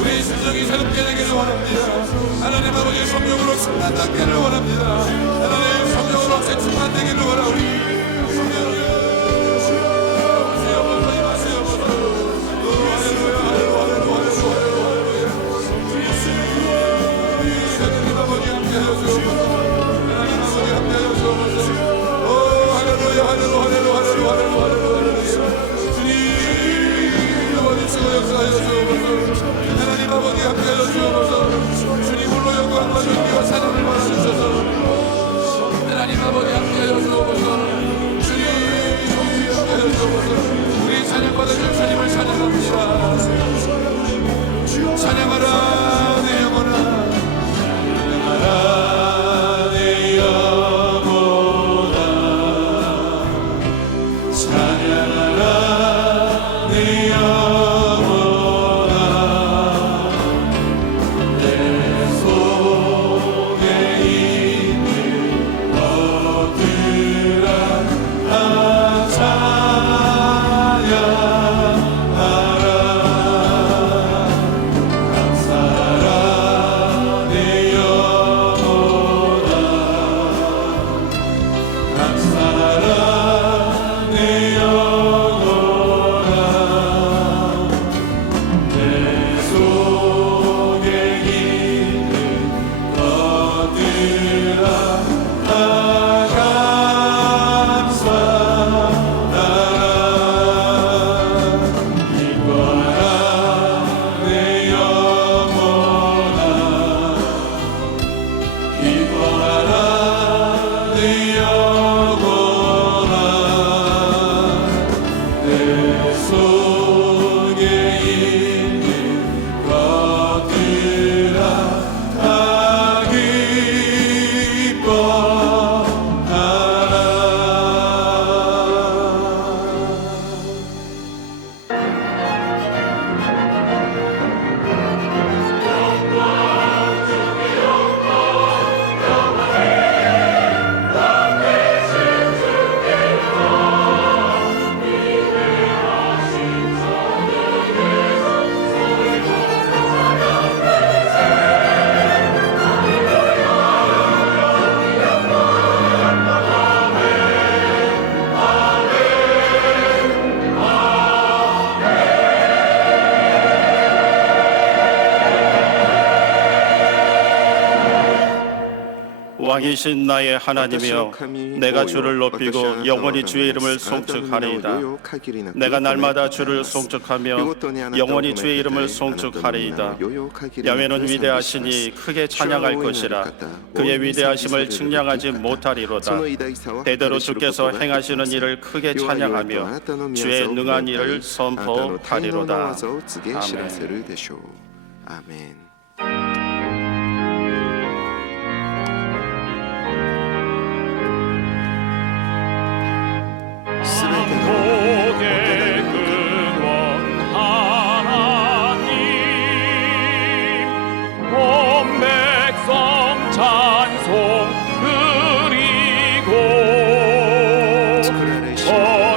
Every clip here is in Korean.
우리의 심정이 새롭게 되기를 원합니다. 하나님 아버지의 성령으로 충만되기를 원합니다. 하나님의 성령으로 새 충만되기를 원합니다. 하나님 아버지 함께하여 주옵소서. 주님 홀로 영광과 존귀와 찬양을 받아주셔서 하나님 아버지 함께하여 주옵소서. 주님 함께하여 주옵소서. 우리 찬양받으실 주님을 찬양합니다. 찬양하라 내 영혼아, 찬양하라 내 영혼아, 찬양하라 내 영혼아. 왕이신 나의 하나님이여, 내가 주를 높이고 영원히 주의 이름을 송축하리이다. 내가 날마다 주를 송축하며 영원히 주의 이름을 송축하리이다. 야훼는 위대하시니 크게 찬양할 것이라. 그의 위대하심을 측량하지 못하리로다. 대대로 주께서 행하시는 일을 크게 찬양하며 주의 능한 일을 선포하리로다. 아멘. 복의 근원 하나님, 온 백성 찬송 그리고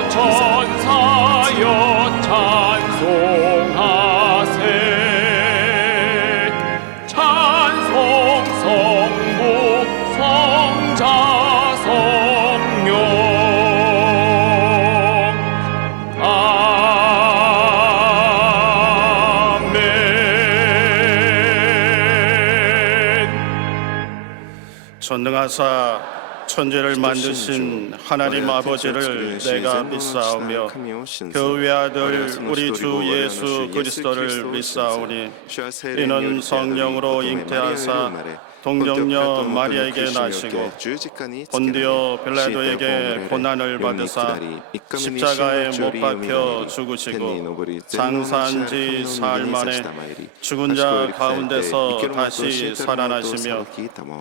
천사여 찬송하세. 찬송 성부 성자 성령. 전능하사 천지를 만드신 하나님 아버지를 내가 믿사오며 그 외아들 우리 주 예수 그리스도를 믿사오니 이는 성령으로 잉태하사 동정녀 마리아에게 나시고 본디오 빌라도에게 고난을 받으사 십자가에 못 박혀 죽으시고 장사한 지 사흘 만에 죽은 자 가운데서 다시 살아나시며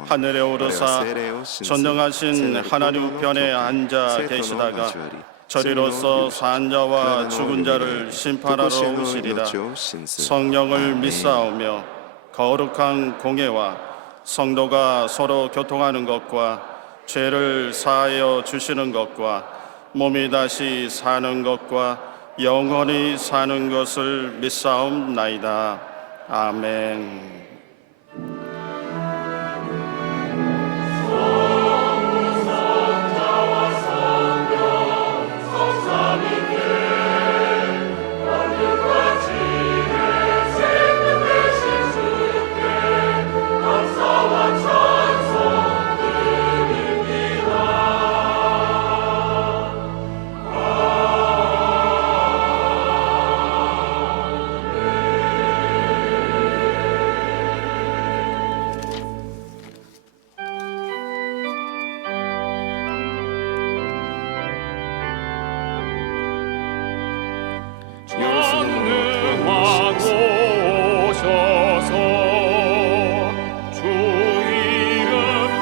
하늘에 오르사 전능하신 하나님 우편에 앉아 계시다가 저리로서 산 자와 죽은 자를 심판하러 오시리라. 성령을 믿사오며 거룩한 공예와 성도가 서로 교통하는 것과 죄를 사하여 주시는 것과 몸이 다시 사는 것과 영원히 사는 것을 믿사옵나이다. 아멘. 전능왕 오셔서 주 이름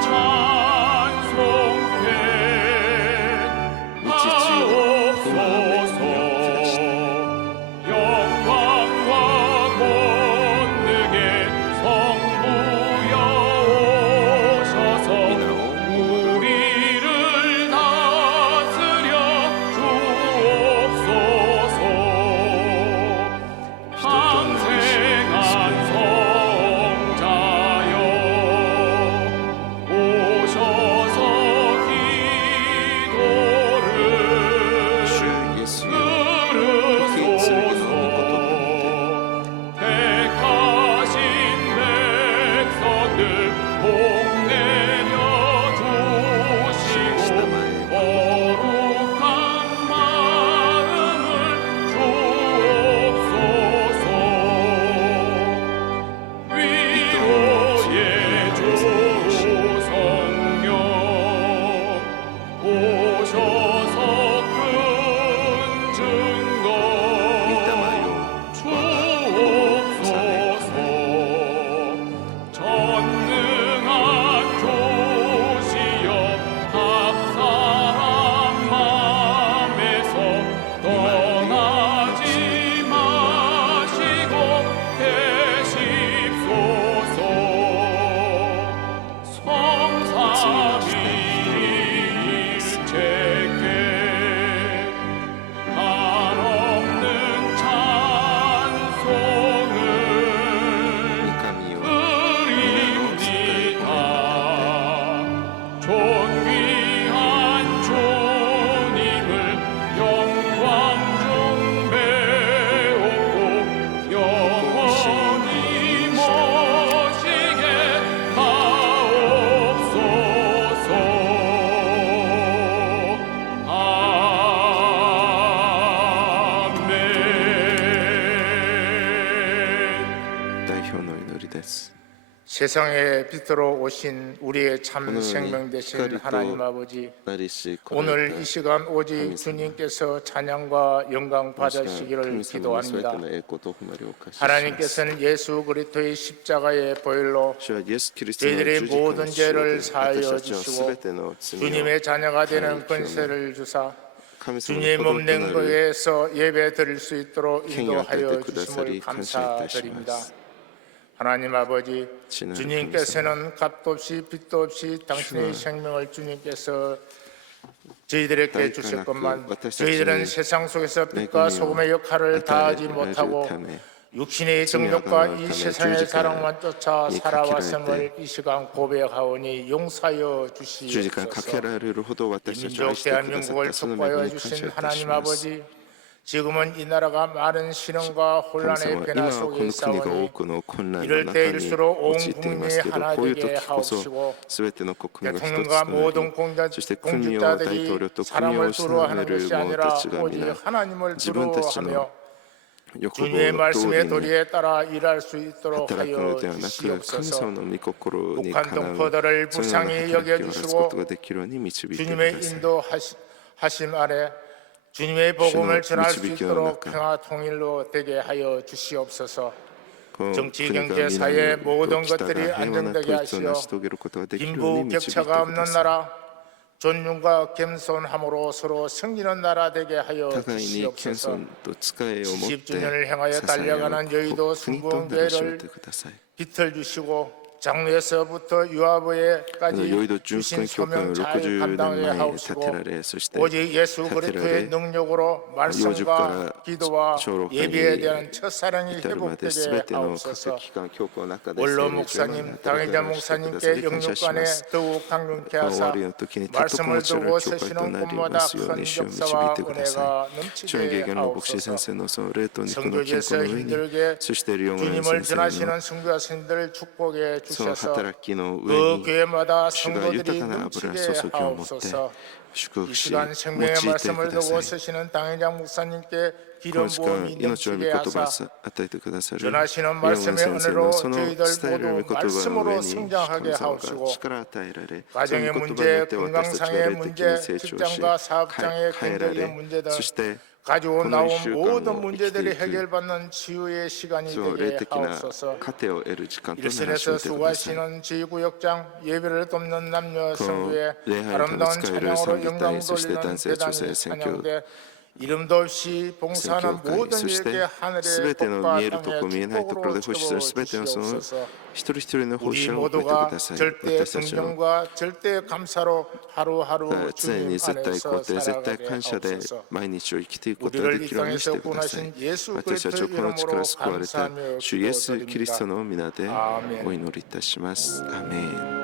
찬송해 하옵소서. 영광과 권능의 성부여 오셔서 우리를 다스려 주옵소서. 항생한 성자여 오셔서 기도를 들으소서. 택하신 백성들 복내려 주시고 거룩한 마음을 주옵소서. 위로의 주 성령 오셔서 큰 증거 주옵소서. 전능한 조시여 각 사람 맘에서 떠나지 마시고 계십소서. 성삼위일체께 한없는 찬송을 드립니다. 존귀한 주님을 영광 중 배웠고 영원히 모시게 하옵소서. 아멘. 代表の祈りです。 세상의 빛으로 오신 우리의 참 오늘 생명 되신光と 하나님 아버지, なりし 오늘 이 시간 오직 주님께서 찬양과 영광 받으시기를 기도합니다. 하나님께서는 예수 그리스도의 십자가의 보혈로 저희들의 모든 죄를 사하여 주시고 주님의 자녀가 되는 권세를 주사 주님의 몸 된 거에서 예배 드릴 수 있도록 인도하여 주심을 감사드립니다. 하나님 아버지, 주님께서는 값도 없이 빚도 없이 당신의 생명을 주님께서 저희들에게 주셨건만 저희들은 세상 속에서 빛과 소금의 역할을 다하지 못하고 육신의 정욕과 이 세상의 사랑만 쫓아 살아왔음을 이 시간 고백하오니 용서하여 주시옵소서. 이 민족 대한민국을 축복하여 주신 하나님 아버지, 지금은 이 나라가 많은 신앙과 혼란의 변화 속에 있사오니 이럴 때일수록 온 국민이 하나 되게 하옵시고 대통령과 모든 공직자들이 사람을 두려워하는 것이 아니라 오직 하나님을 두려워하며 주님의 말씀의 도리에 따라 일할 수 있도록 하여 주시옵소서. 북한 동포들을 불쌍히 여겨주시고 주님의 인도하심 아래 주님의 복음을 전할 수 있도록 평화 통일로 되게 하여 주시옵소서. 정치, 경제, 사회 모든 것들이 안정되게 하시어 빈부 격차가 없는 나라, 존중과 겸손함으로 서로 섬기는 나라 되게 하여 주시옵소서. 70주년을 향하여 달려가는 여의도 순국교회를 빛을 주시고 장로에서부터 유아부에까지 ヨイド純 주신 訓教会を 소명 잘 60年 감당하게 前建 하옵시고 てられ、そして 오직 예수 建てら 그리스도의 れ 능력으로 말씀과 から 기도와 長老会に 예배에 대한 첫사랑이 至るまで 회복되게 全ての各 하옵소서. 機関教皇の中で 원로 聖霊上に 목사님, 働き 당회자 をしてくださ 목사님께 り感謝し 영육간에 ます 더욱 강건케 終 하사 わりの時にとても 말씀을 強い 두고 教会と 서시는 なり 곳마다 ますよう 큰 に主を導い 역사와 てくださ 은혜가 い主の下 넘치게 限の牧師 하옵소서. 先生のその霊と肉の均衡 선교지에서 の上に 힘들게 そしてリオン 주님을 先生の 전하시는 선교사님들 축복해 その 주셔서 働きの上 그 に 교회마다 主が 성도들이 豊かな油 넘치게 注ぎを持って 하옵소서. 祝 이 福し 시간 用い 생명의 て 말씀을 くだ 두고 さい 쓰시는 당회장 목사님께 こ 기름 の時間 부음이 命の御 넘치게 言葉を 하사 与えてくださる 전하시는 リオン 말씀의 先生 은혜로 のその 저희들 伝える御 모두 言葉の 말씀으로 上に 성장하게 神様が 하옵시고 力を与えられ 가정의 その御言葉によっ 문제, て私たちが 건강상의 霊的 문제, に成長し 직장과 사업장의 変えら 경제의 れ 문제들 そして 가지고 この 나온 一週間を 모든 生きて 문제들이 いく 해결받는 치유의 시간이 その霊 되게 的な 하옵소서. 糧を得る時間とならしめ 일선에서 てください 수고하시는 제2구역장 예배를 돕는 남녀 この 성도의 礼拝に 아름다운 立ち返る 찬양으로 賛美 영광 隊そして 돌리는 男性女 대단히 性宣教 찬양대 이름도 없이 宣教 봉사하는 会 모든 そして 일에게 す 하늘의 べての 복과 見えるとこ見えないところで 땅의 奉仕するすべてのその 축복으로 一人一人の奉 우리 仕を覚えてく 모두가 ださい 절대 私たちの 긍정과 절대 감사로 하루하루 常 주님 に絶対 안에서 肯定絶対 살아가게 感謝で 하옵소서. 毎日を生きていくことが 우리를 で 이 きるようにし 땅에서 てください 구원하신 예수 私たちを 그리스도의 この地か 이름으로 ら救われた 감사하며 主イエス・キリスト 기도드립니다. の皆で 아멘. お祈りいたしますアーメン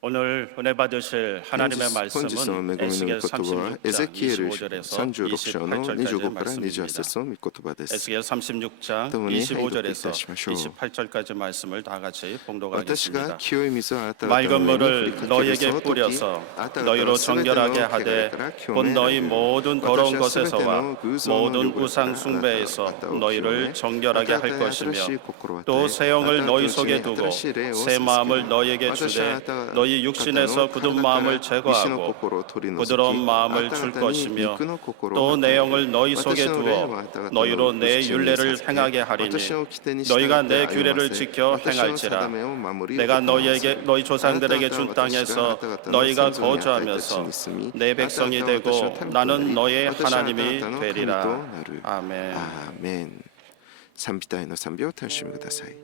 오늘 은혜 받으실 하나님의 本日の 말씀은 恵みの 에스겔 御言葉はエゼキエル 36장 36章の 25절에서 25から28 말씀입니다. 節の御言葉です 에스겔 36장 共に 25절에서 拝読いたしましょう 28절까지 말씀을 다 같이 私が 봉독하겠습니다. 清い水をあなた方 맑은 の上に振り 물을 かける 너에게 その時 뿌려서 あなた方 너희로 はすべての 정결하게 汚 하되 れから清 곧 めら 너희 れ 모든 더러운 私はすべて 것에서와 の偶像の 모든 汚れから 우상 あなた 숭배에서 方を清め 너희를 정결하게 あなた 할 方に新 것이며 しい心を与え 또 새 영을 あなた方 너희 のうちに 속에 두고 新しい霊を 새 마음을 授け 너희에게 私はあ 주되 なた方 너희 の 육신에서 굳은 마음을 石の 제거하고 心を取り除き 부드러운 마음을 あなた 줄 方に 것이며 肉の心を 또 与 내 え 영을 너희 속에 私の霊を 두어 あなた方の 너희로 내 内に 율례를 させ 행하게 하리니 私の掟に従って 너희가 내 歩ませ 규례를 지켜 私の 행할지라 定めを守り 내가 行わせ 너희에게 너희 조상들에게 준 땅에서 너희가 거주하면서 내 백성이 되고 나는 너의 하나님이 되리라. 아멘. アーメン賛美隊の賛美を楽しみください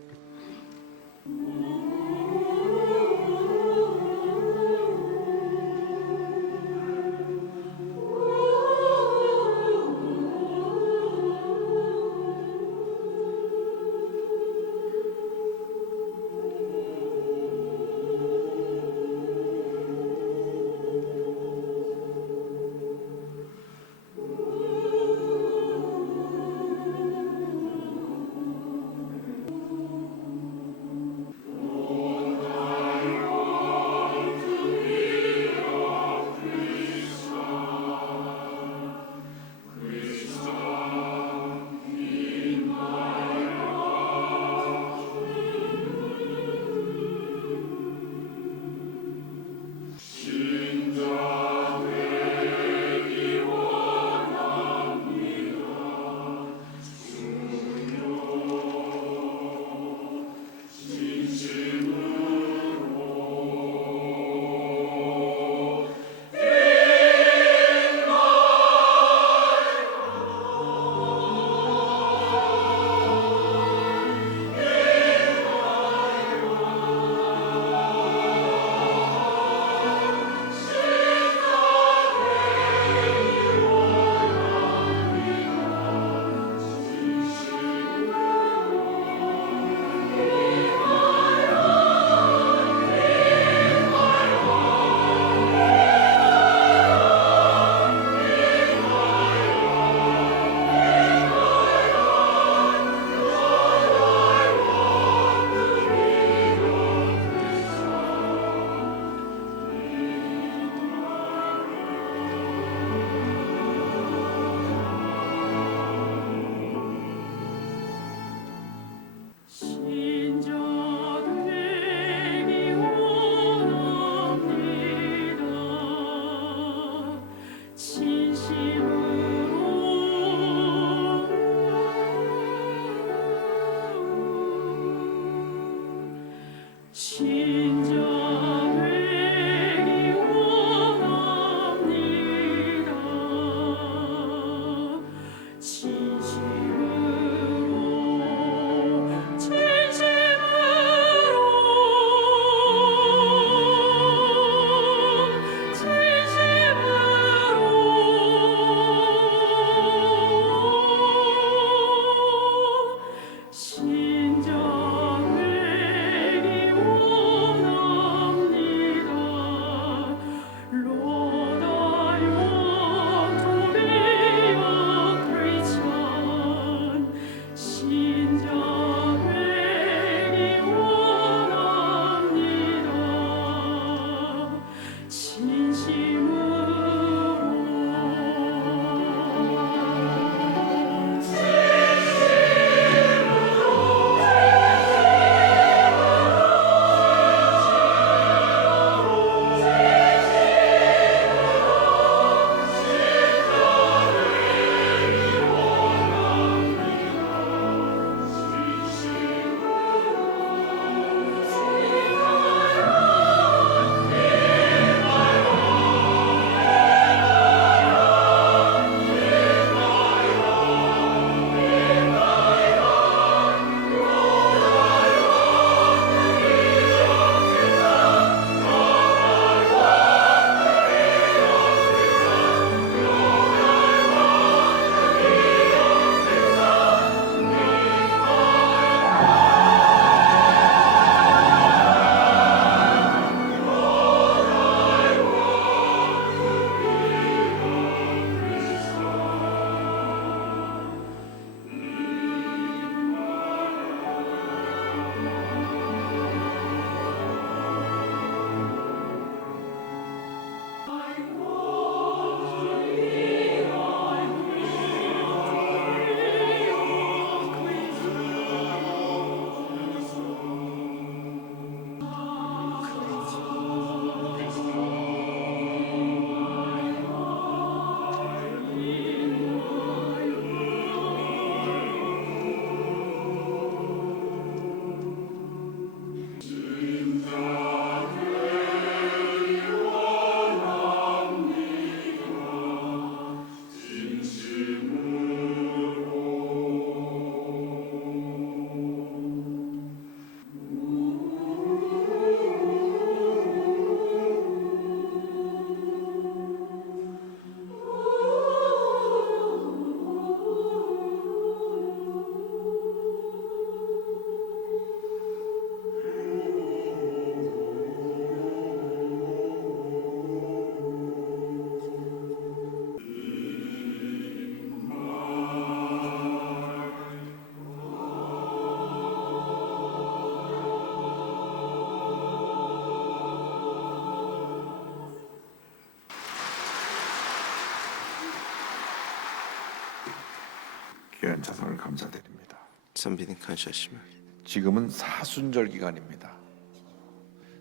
귀한 자성을 감사드립니다. 賛美に感謝します。 지금은 사순절 기간입니다.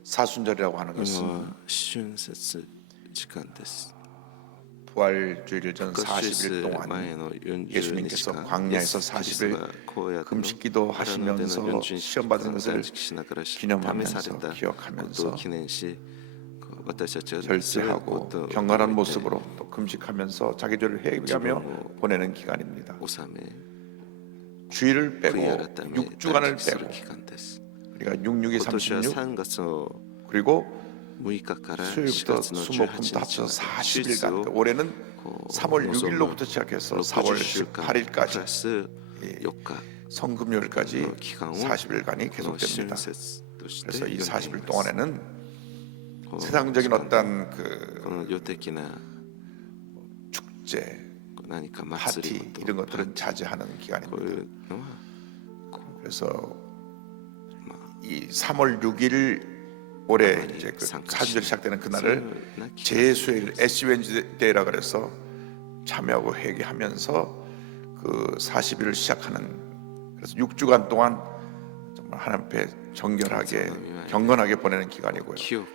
사순절이라고 하는 今 것은 は春節時間です。 부활주일 전 復活週 40일 前 동안 の40日 예수님께서 間、 광야에서 キリスト 40일 が荒野で 금식기도 荒野での 하시면서 40日 시험 받은 間 것을 断食しながら試され 기념하면서 たことを 기억하면서 記念し、私たちは 절제하고 경건한 모습으로 또 금식하면서 자기 죄를 회개하며 보내는 기간입니다. 納め、 주일을 悔い 빼고 改め、 6주간을 断食する 빼고 期間です。 우리가 66이 今年は 36 3月の 그리고 6日から 수요일부터 4月の 수목금도 18 합쳐서 日 40일간 올해는 3월 6일로부터 시작해서 4월 18일까지 プラス4日 성금요일까지 の期間を 40일간이 この 계속됩니다. 春節として 그래서 이 呼んでい 40일 ます。 동안에는 この 세상적인 時間で 어떤 그 この予的な 축제, 何か祭り 파티 이런 こと 것들은 자제하는 こう 기간입니다. いうのは 그래서 이 3월 6일 올해 가만히 이제 그参加 사주절이 시작되는 그날을 나 기간 제수일 SUND데이라 그래서 참여하고 회개하면서 그 40일을 시작하는 그래서 6주간 동안 정말 하나님 앞에 정결하게 경건하게 보내는 기간이고요. 記憶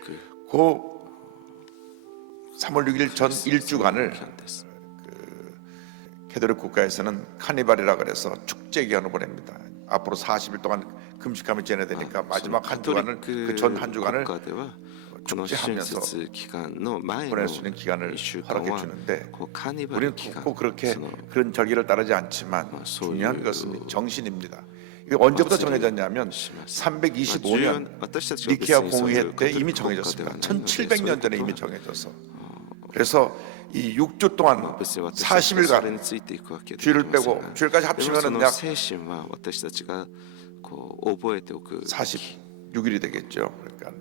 그 3월 6일 전 1주간을 期間です。 캐톨릭 국가에서는 카니발이라 그래서 축제 기간을 보냅니다. 앞으로 40일 동안 금식하며 지내야 되니까 마지막 한 주간을 그 전 한 주간을 国家ではこの春 축제하면서 節期間の前の 보낼 수 있는 기간을 1週間 허락해 は 주는데 こうカーニバル 우리는 期間 꼭 그렇게 その 그런 절기를 따르지 않지만 소유- 중요한 것은 정신입니다. 이게 언제부터 정해졌냐면 325년 私たちが別 니케아 にそうい 공의회 う 때 カトリック 이미 国家では 정해졌습니다. ないので、そういう 1700년 こと 전에 は 이미 정해져서 그래서 이 6주 동안 別に私たちがそれ 40일간 についていくわけでは 주일을 ありません 빼고 が 주일까지 でもそ 합치면은 の 약 精神は私たちがこう覚えておく 46일이 되겠죠. 그러니까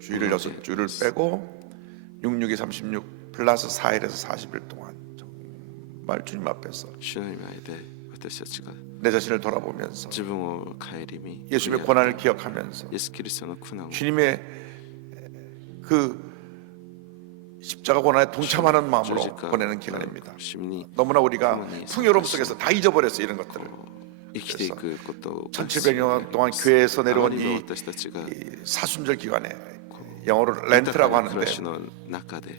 주일을 6주를 빼고 66이 36 플러스 4일에서 40일 동안 정말 주님 앞에서 主の前で私たちが 내 자신을 돌아보면서 自分を顧み 예수님의 고난을 기억하면서 イエス・キリストの苦難を 주님의 그 십자가 고난에 동참하는 마음으로十字架 보내는 기간입니다. 主に 너무나 우리가 어머니, 풍요로움 속에서 다 잊어버렸어 이런 것들을. 生きていくことを 1700년 동안 교회에서 내려온 あまりに 이 私たちが 사순절 기간에 영어로 렌트라고 暮 하는데 らしの中で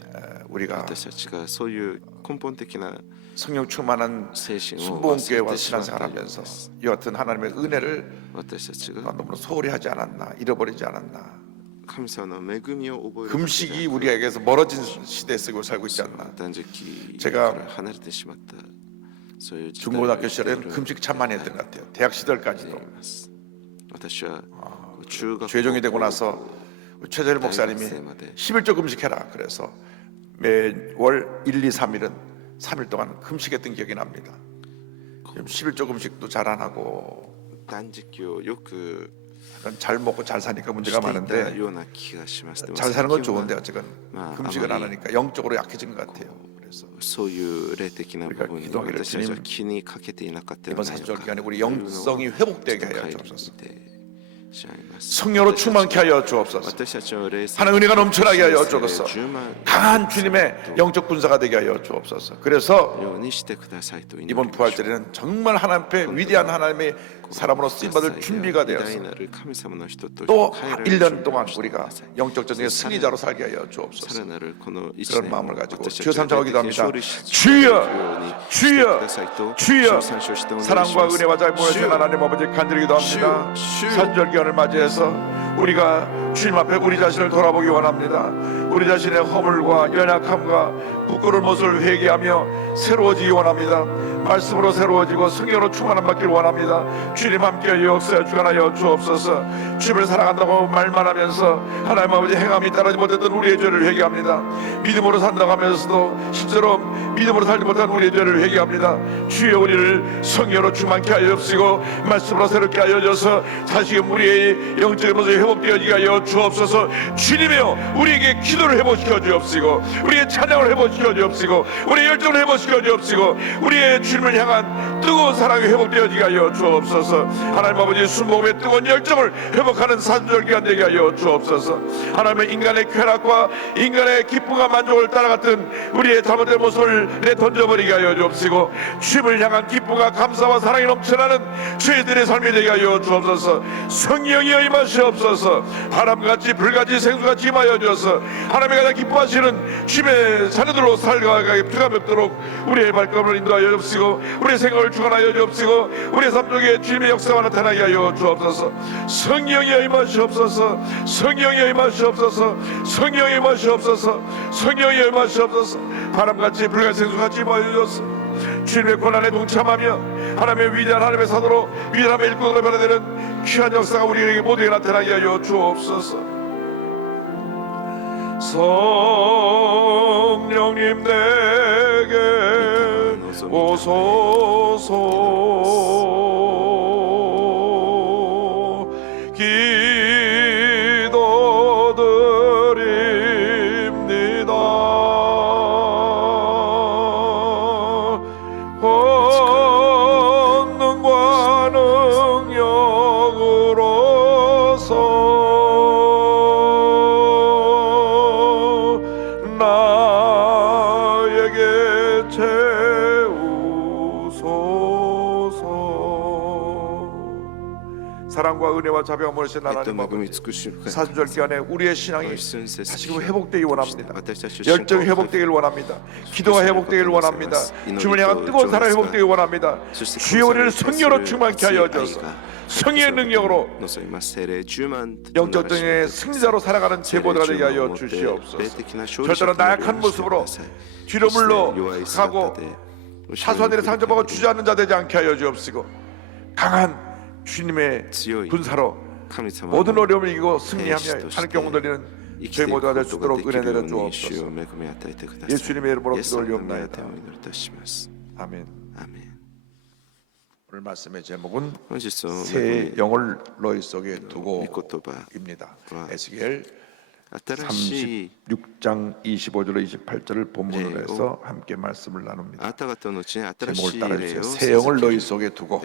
우리가 私たちがそういう根本的な 성령 충만한 精神を 순복음교회와 忘れてしまったようで 신앙생활하면서 す。 이 같은 하나님의 은혜를 私たちが 너무 소홀히 하지 않았나 잃어버리지 않았나 神様の恵みを覚える 금식이 우리에게서 멀어진 시대에 살고 있지 않나 断食 제가 から離れてしまったそういう時代 중고등학교 시절에는 금식 참 많이 했던 것 같아요. 대학 시절까지도 私は中学 죄종이 되고 나서 최재일 목사님이 大学生まで 11조 금식해라 그래서 매월 1, 2, 3일은 3일 동안 금식했던 기억이 납니다. 지금 11조 금식도 잘 안 하고 断食をよく 잘 먹고 잘 사니까 し 문제가 ていた 많은데 ような気がします。でも 잘 사는 건 最近は 좋은데 어쨌건 아, 금식을 안 아무리 하니까 영적으로 약해진 것 같아요. 그래서 そういう霊的な部分に 우리가 기도하기를 私たちは気にかけていなかったよう 이번 な 사주절 기간에 우리 영성이 회복되게 하여 주옵소서. しまいます。 성령으로 충만케 하여 주옵소서. 私たちの霊性 하나님 은혜가 넘쳐나게 하여 주옵소서. 充満 강한 주님의 영적 군사가 되게 하여 주옵소서. 그래서 ようにしてくださいと祈り 이번 ましょう。 부활절에는 정말 하나님 앞에 위대한 하나님의 사람으로 쓰임받을 준비가 偉大 되어서 なる神様の人と 또 変えられる 1년 동안 準備をしてく 우리가 ださい。 영적 전쟁의 승리자로 살게 하여 さ 주옵소서. らなるこの一 그런 年 마음을 가지고 私た 주여 ちは 삼창하고 霊的に 기도합니다. 勝利し 주여 ようにして 주여 くださいと 주여 参照してお願いし 사랑과 ます。 은혜와 잘 보내신 주여 하나님 아버지 간절히 기도합니다. 주여. 사주절 기간을 맞이해서 우리가 주님 앞에 우리 자신을 돌아보기 원합니다. 우리 자신의 허물과 연약함과 부끄러운 모습을 회개하며 새로워지기 원합니다. 말씀으로 새로워지고 성령으로 충만함 받기를 원합니다. 주님 함께 역사에 주관하여 주옵소서. 주님을 사랑한다고 말만 하면서 하나님 아버지 행함이 따르지 못했던 우리의 죄를 회개합니다. 믿음으로 산다고 하면서도 실제로 믿음으로 살지 못한 우리의 죄를 회개합니다. 주여 우리를 성령으로 충만케 하여 주시고 말씀으로 새롭게 하여 줘서 다시금 우리의 영적인 모습이 회복되어지게 하여 주옵소서. 주님이여 우리에게 기도를 회복시켜 주옵시고 우리의 찬양을 회복시켜 주옵시고 우리의 열정을 회복시켜 주옵시고 우리의 주님을 향한 뜨거운 사랑이 회복되어지게 하여 주옵소서. 하나님 아버지 순복음의 뜨거운 열정을 회복하는 산절 기간 되게 하여 주옵소서. 하나님의 인간의 쾌락과 인간의 기쁨과 만족을 따라갔던 우리의 잘못된 모습을 내던져버리게 하여 주옵시고 주님을 향한 기쁨과 감사와 사랑이 넘쳐나는 저희들의 삶이 되게 하여 주옵소서. 성령이여 임하시옵소서. 바람같이 불같이 생수같이 임하여 주어서 하나님의 가장 기뻐하시는 주님의 자녀들로 살아가게 피가 맵도록 우리의 발걸음을 인도하여 주옵시고 우리의 생각을 주관하여 주옵시고 우리의 삶 속에 주님의 역사가 나타나게 하여 주옵소서. 성령이여 임하시옵소서. 성령이여 임하시옵소서. 성령이여 임하시옵소서. 성령이여 임하시옵소서. 바람같이 불같이 생수같이 임하여 주옵소서. 주님의 고난에 동참하며 하나님의 위대한 하나님의 사도로 위대한 하나님의 일꾼으로 변화되는 귀한 역사가 우리에게 모두에게 나타나게 하여 주옵소서. 성령님 내게 오소서. 기도드립니다. 권능과 능력으로서 나에게 채우소서. 사랑과 은혜와 자비와 모르신 하나님 아버지, 사순절 기간에 우리의 신앙이 다시금 회복되기 원합니다. 열정이 회복되기를 원합니다. 기도가 회복되기를 원합니다. 주님을 향한 뜨거운 사랑이 회복되기 원합니다. 주의 우리를 성령으로 충만케 하여 주셔서 성령의 능력으로 영적 등의 승리자로 살아가는 제보가 되게 하여 주시옵소서. 절대로 나약한 모습으로 뒤로 물러가고 사소한 일에 상처받고 주저앉는 자 되지 않게 하여 주옵시고 강한 주님의 군사로 모든 어려움을 이기고 승리하며 하늘께 오늘리는 저희 모두가 될 수 있도록 은혜 내려 주옵소서. 예수님의 이름으로 기도 올리옵나이다. 아멘. 오늘 말씀의 제목은 새 영을 너희 속에 두고입니다. 에스겔 36장 25절로 28절을 본문으로 해서 함께 말씀을 나눕니다. 제목을 따라주세요. 새 영을 너희 속에 두고.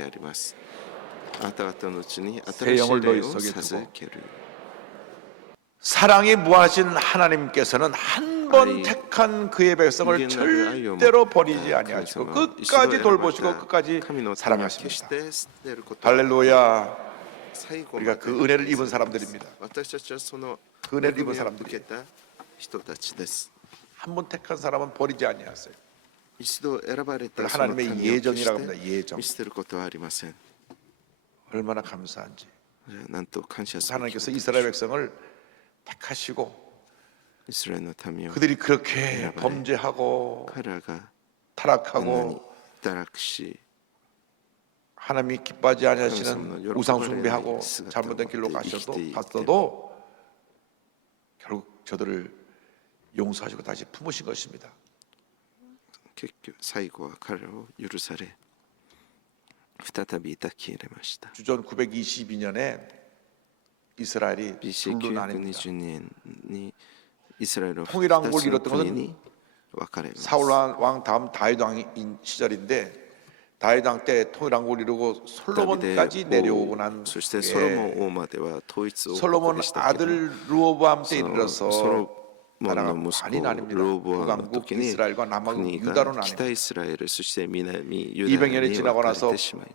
새 영을 너희 속에 두고. 사랑이 무하신 하나님께서는 한 번 택한 그의 백성을 절대로 버리지 아니하시고 끝까지 돌보시고 끝까지 사랑하십니다. 할렐루야. 우리가 그 은혜를 입은 사람들입니다. 그 은혜를 입은 사람들입니다. 한 번 택한 사람은 버리지 아니하세요. 하나님의 예정이라고 합니다. 예정. 얼마나 감사한지. 하나님께서 이스라엘 백성을 택하시고 그들이 그렇게 범죄하고 타락하고 하나님이 기뻐하지 아니하시는 우상 숭배하고 잘못된 길로 갔어도 결국 저들을 용서하시고 다시 품으신 것입니다. 주전 922년에 이스라엘이 둘로 나뉩니다. 통일왕국을 이뤘던 것은 사울 왕 다음 다윗 왕인 시절인데 다윗 왕 때 통일왕국을 이루고 솔로몬까지 내려오고 난 솔로몬 아들 루호보암 때 이르러서 나라가 많이 나뉩니다. 북왕국 이스라엘과 남왕국 유다로 나뉩니다. 200년이 지나고 나서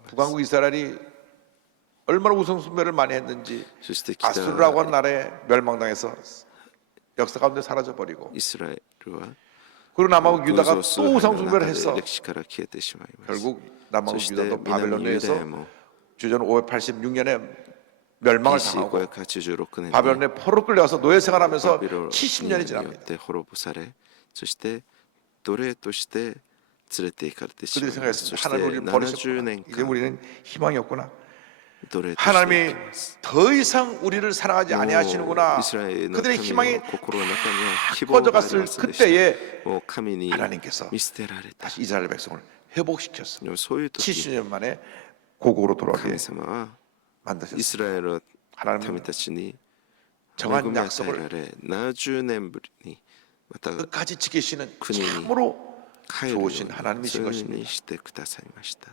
북왕국 이스라엘이 얼마나 우상숭배를 많이 했는지 아수르라고 하는 나라에 멸망당해서 역사 가운데 사라져버리고 그리고 남왕국 유다가 또 우상숭배를 해서 결국 남왕국 유다도 바벨론에서 주전 586년에 멸망을 당하고 바벨론에 포로 끌려가서 노예 생활하면서 70년이 지납니다. 그들이 생각했습니다. 하나님 우리를 버리셨구나. 이제 우리는 희망이 없구나. 하나님이 더 이상 우리를 사랑하지 아니하시는구나. 그들의 희망이 꺼져갔을 그때에 하나님께서 다시 이스라엘 백성을 회복시켰습니다. 70년 만에 고국으로 돌아오게 만드셨습니다. 하나님은 정한 恵み与えら 약속을 れ70年ぶりにまた 끝까지 지키시는 国に 참으로 帰るように 좋으신 하나님이신 そういうふう 것입니다. にしてくださいました。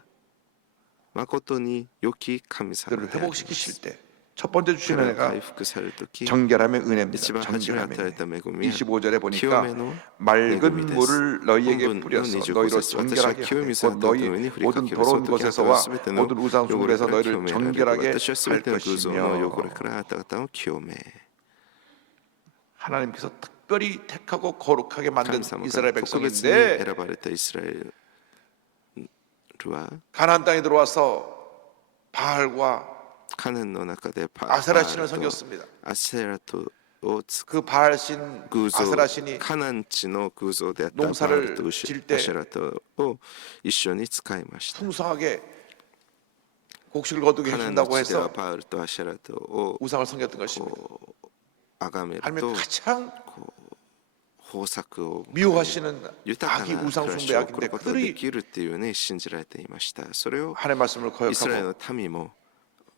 誠に良き神様 그들을 であります。 회복시키실 때 첫 번째 주시는 彼を 은혜가 回復されるとき 정결함의 은혜입니다. 一番初めに 정결함의 与えた 은혜. 恵みは 25절에 清 보니까 めの 맑은 물을 너희에게 本文の 뿌려서 25 너희로 節私は 정결하게 清い 하고 水を 곧 与え 너희 た上に振りか 모든 けるそ 더러운 の時あなた 것에서와 はすべての 모든 우상 汚れ 숭배에서 から 너희를 清められる。 정결하게 私はすべ 할 ての偶像の汚れ 것이며 からあなた方を清め。 하나님께서 특별히 택하고 거룩하게 만든 神様が 이스라엘 特別に 백성인데 選ばれたイスラエルは 가나안 땅에 들어와서 바알과 カナンの中でパ 아세라 신을 ーと 섬겼습니다. アセラトを使 그 바알 신 偶像 아세라 신이 カナン地の偶像であったバ 농사를 ールとア 지을 때 シェラトを一緒に使いました。 풍성하게 곡식을 거두게 カナンの 해준다고 地では 해서 バールとアシェラトを 우상을 섬겼던 것입니다. 崇めると 하나님 가장 豊作を 미워하시는 豊か 악이 な 우상 暮らしを送 숭배악인데 ることがで 그들이 きるっていうね信じられていました。それを 하나님의 말씀을 イスラエル 거역하고 の民も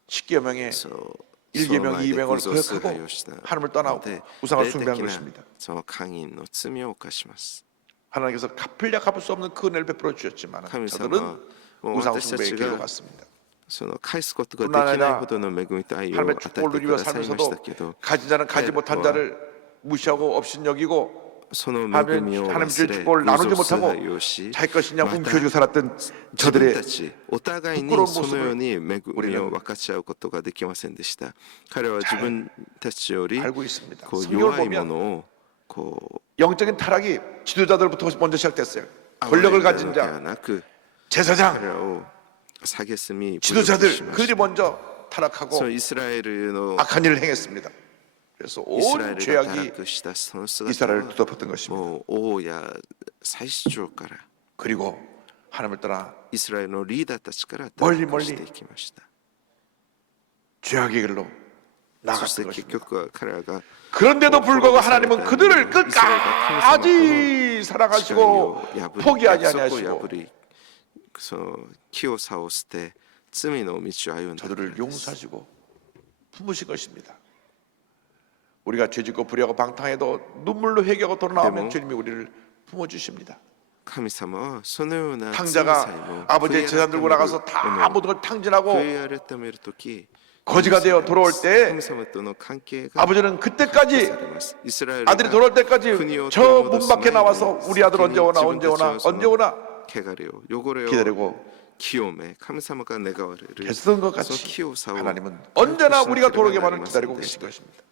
십계명의 そう 일계명, その前で 이계명을 偶像崇拝 거역하고 をした 하나님을 떠나고 ので 우상을 霊 숭배한 的な 것입니다. その寛因の罪を犯します。 하나님께서 갚으려 갚을 수 없는 그 은혜를 베풀어 주셨지만 神様 저들은 はもう 우상 私た 숭배의 ち 길로 が 갔습니다. その返すことができないほどの恵みと愛を与 하나님의 えて 축복을 く 누리며 ださいました 살면서도 けど 가진 자는 가지 못한 자를 무시하고 업신여기고 その恵みを 하나님 주의 忘れ 축복을 偶 나누지 像崇 못하고 拝をし 자기 것이냐 また 움켜쥐고 살았던 自分 저들의 たちお互いに 부끄러운 そのように恵み 우리는 を分かち合うことができませんでした。彼は自分たちより 알고 있습니다. こう 성경을 弱いも 보면 のをこう 영적인 타락이 지도자들부터 먼저 시작됐어요. 憐れ 권력을 んだの 가진 では 자, なく 제사장, 彼らを蔑み侮辱 지도자들 しまし 그들이 た。 먼저 そ 타락하고 のイスラエルの 악한 일을 행했습니다. 그래서 イスラエ 온 ルが堕 죄악이 落したその姿 이스라엘을 は 뒤덮었던 것입니다. もう王や祭司長から 그리고 하나님을 떠나 イスラエルのリーダーたちから멀리 脱落していきました。 죄악의 길로 そして 나갔던 結 것입니다. 局は彼らが 그런데도 불구하고 하나님은 그들을 끝까지 사랑하시고 破り 포기하지 約束を 아니하시고 破りその清さを捨て罪の道を歩んだから 저들을 です。 용서하시고 품으신 것입니다. 우리가 죄짓고 불의하고 방탕해도 눈물로 회개하고 돌아나오면 데모. 주님이 우리를 품어주십니다. 神様はそのような罪 탕자가 さえも 아버지의 재산 들고 나가서 다 모든 걸 탕진하고 悔い改めるとき 거지가 되어 돌아올 때 神様との関係が 아버지는 그때까지 されます。イスラエル 아들이 돌아올 때까지 저 문 밖에 나와서 우리 아들 언제 오나 언제 오나 언제 오나 汚れを汚れを 기다리고 清め神様が願われる 했던 것 その 같이 清さを 하나님은 언제나 우리가 돌아오기만을 ません 기다리고 で 계신 した 것입니다.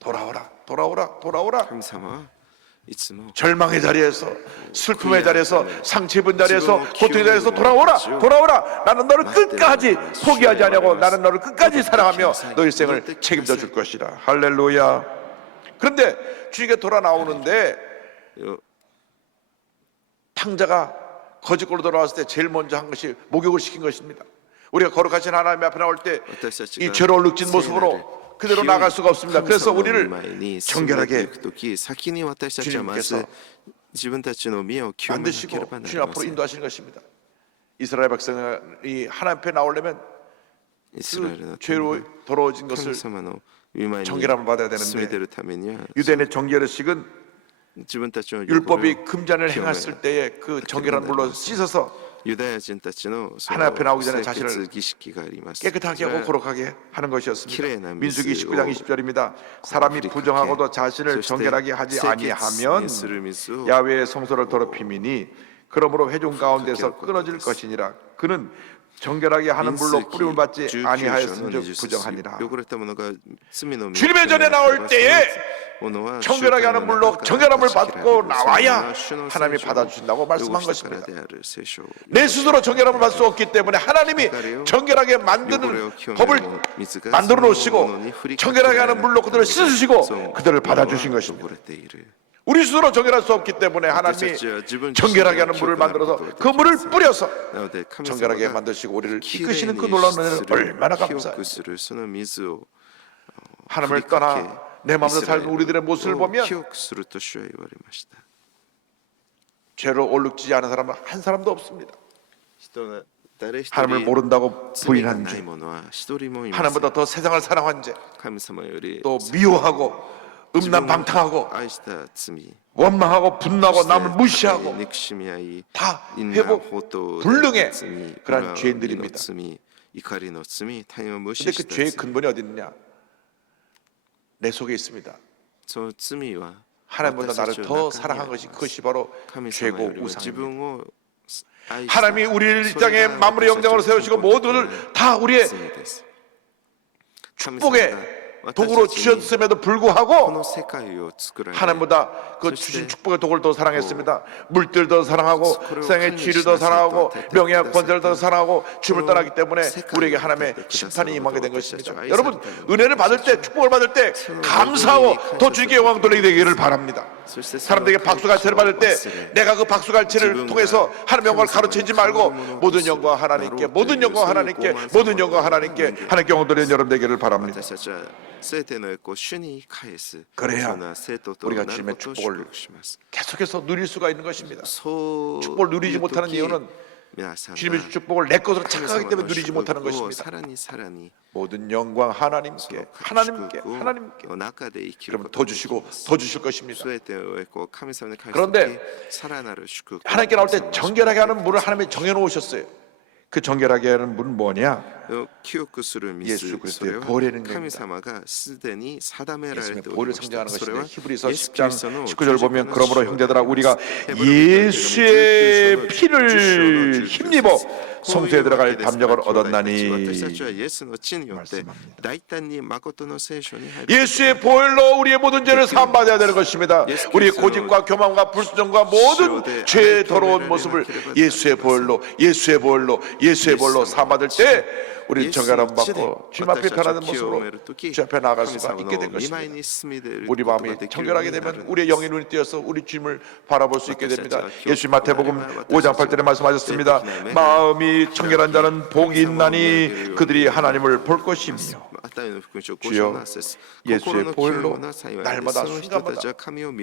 돌아오라 돌아오라 돌아오라 神様はいつも 절망의 자리에서 슬픔의 자리에서 상처 입은 자리에서 고통의 자리에서 돌아오라 돌아오라 나는 너를 끝까지 포기하지 아니하고 나는 너를 끝까지 사랑하며 너 일생을 책임져 줄 것이라 할렐루야. 그런데 주님께 돌아 나오는데 탕자가 거짓골로 돌아왔을 때 제일 먼저 한 것이 목욕을 시킨 것입니다. 우리가 거룩하신 하나님 앞에 나올 때 이 죄로 얼룩진 모습으로 그대로 나갈 수가 없습니다. 그래서 우리를 정결하게 주님께서 自分たちの身を清めなけれ 만드시고 ばなり 주님 ま 앞으로 せん。 인도하시는 것입니다. 이스라엘 백성이 하나님 앞에 나오려면 イスラエルの 그 죄로 더러워진 神 것을 様の御前に 정결함을 받아야 進めて 되는데 るためには 유대인의 정결의식은 自分たちの汚れを 율법이 금잔을 清め 행했을 때에 그 정결한 물로 씻어서 ユダヤ人たちのそ 하나님 の 앞에 나오기 전에 聖潔 자신을 儀式があります。 깨끗하게 하고 거룩하게 하는 것이었습니다. 기레나 민수기 미스요. 19장 20절입니다. 사람이 부정하고도 자신을 정결하게 하지 아니하면 야훼의 성소를 더럽힘이니 그러므로 회중 가운데서 끊어질 것이니라. 그는 정결하게 하는 물로 뿌림을 받지 아니하였은즉 부정하니라. 주님의 전에 나올 때에 정결하게 하는 물로 정결함을 받고 나와야 하나님이 받아주신다고 말씀한 것입니다. 내 스스로 정결함을 받을 수 없기 때문에 하나님이 정결하게 만드는 법을 만들어 놓으시고 정결하게 하는 물로 그들을 씻으시고 그들을 받아주신 것입니다. 우리 스스로 정결할 수 없기 때문에 하나님이 정결하게 하는 물을 만들어서 그 물을 뿌려서 정결하게 만드시고 우리를 이끄시는 그 놀라운 은혜를 얼마나 감사합니다. 하나님을 떠나 내 마음으로 살는 우리들의 모습을 보면 죄로 얼룩지지 않은 사람은 한 사람도 없습니다. 하나님을 모른다고 부인한 죄, 罪者は一人もいません。 하나님보다 더 세상을 사랑한 죄, 神様より 또 미워하고 음란방탕하고 愛した罪、 원망하고 분노하고 남을 무시하고 憎しみ合い、 다 因 회복 放蕩 불능의 罪、 그러한 죄인들입니다. 罪、怒りの罪、他人を無視 근데 し 그 た 죄의 罪、 근본이 어디 있느냐? 내 속에 있습니다. その罪は 하나님보다 私 나를 たち 더 の中にあ 사랑한 り 것이 ます。 그것이 바로 神様 죄고 よりも自 우상입니다. 分を愛した 하나님이 우리를 이 땅에 만물의 영장으로 세우시고 모두를 다 우리의 축복의 도구로 주셨음에도 こ 불구하고 の世界を作られ 하나님보다 그 주신 축복의 도구를 더 사랑했습니다. 물들 더 사랑하고 세상의 지를 더 사랑하고 명예와 권세를 더 사랑하고 주님을 떠나기 때문에 우리에게 하나님의 심판이 임하게 된 것입니다. 여러분, 은혜를 받을 때, 축복을 받을 때 감사하고 더 주님께 영광 돌리게 되기를 바랍니다. 사람들에게 박수갈채를 받을 때 내가 그 박수갈채를 통해서 하나님의 영광을 가로채지 말고 모든 영광 하나님께, 모든 영광 하나님께, 모든 영광 하나님께, 하나님께 영광 돌리는 여러분 되기를 바랍니다. 私たちは全ての栄光を主に返す 그래야 その生徒と 우리가 なる 주님의 ことを 축복을 祝福します。 계속해서 누릴 수가 있는 것입니다. そう 축복을 누리지 못하는 いう時 이유는 皆さんが 주님의 축복을 내 것으로 神 착각하기 様 때문에 の 누리지 祝 못하는 福を 것입니다. さらにさらに 모든 영광 하나님께, 하나님께, 祝福を 하나님께. の中で生きる 그러면 こと 더 ができ 주시고 ます。 더 주실 것입니다. 全ての栄光を神様に返す 그런데 時さらなる祝福 하나님께 나올 때 정결하게 하는 문을 하나님이 정해놓으셨어요. 그 정결하게 하는 문은 뭐냐? 記憶する水 예수 それ 그리스도의 は 보혈의 능력입니다. 神様がすでに定められ 예수님의 ており 보혈을 ました 상징하는 それ 것인데 は 히브리서 イエス 10장 キリストの 19절 보면 十字架の 그러므로 血 형제들아 우리가 ヘブル人 예수의 피를 19 힘입어 성소에 들어갈 담력을 私 얻었나니 たちはイエスの血によって 말씀합니다. 大胆に誠の聖書に入る 예수의 보혈로 우리의 모든 죄를 사함받아야 되는 것입니다. 우리의 고집과 교만과 불순종과 모든 죄의 더러운 모습을 예수의 보혈로 예수의 보혈로 예수의 보혈로 사함받을 때 우리는 정결함 받고 주님 앞에 변하는 모습으로 주 앞에 나아갈 수가 있게 된 것입니다. 우리 마음이 정결하게 되면 우리의 영의 눈이 띄어서 우리 주님을 바라볼 수 있게 됩니다. 예수 마태복음 5장 8절에 말씀하셨습니다. 마음이 정결한 자는 복이 있나니 그들이 하나님을 볼 것이며 주여 예수의 보혈로 날마다 순간마다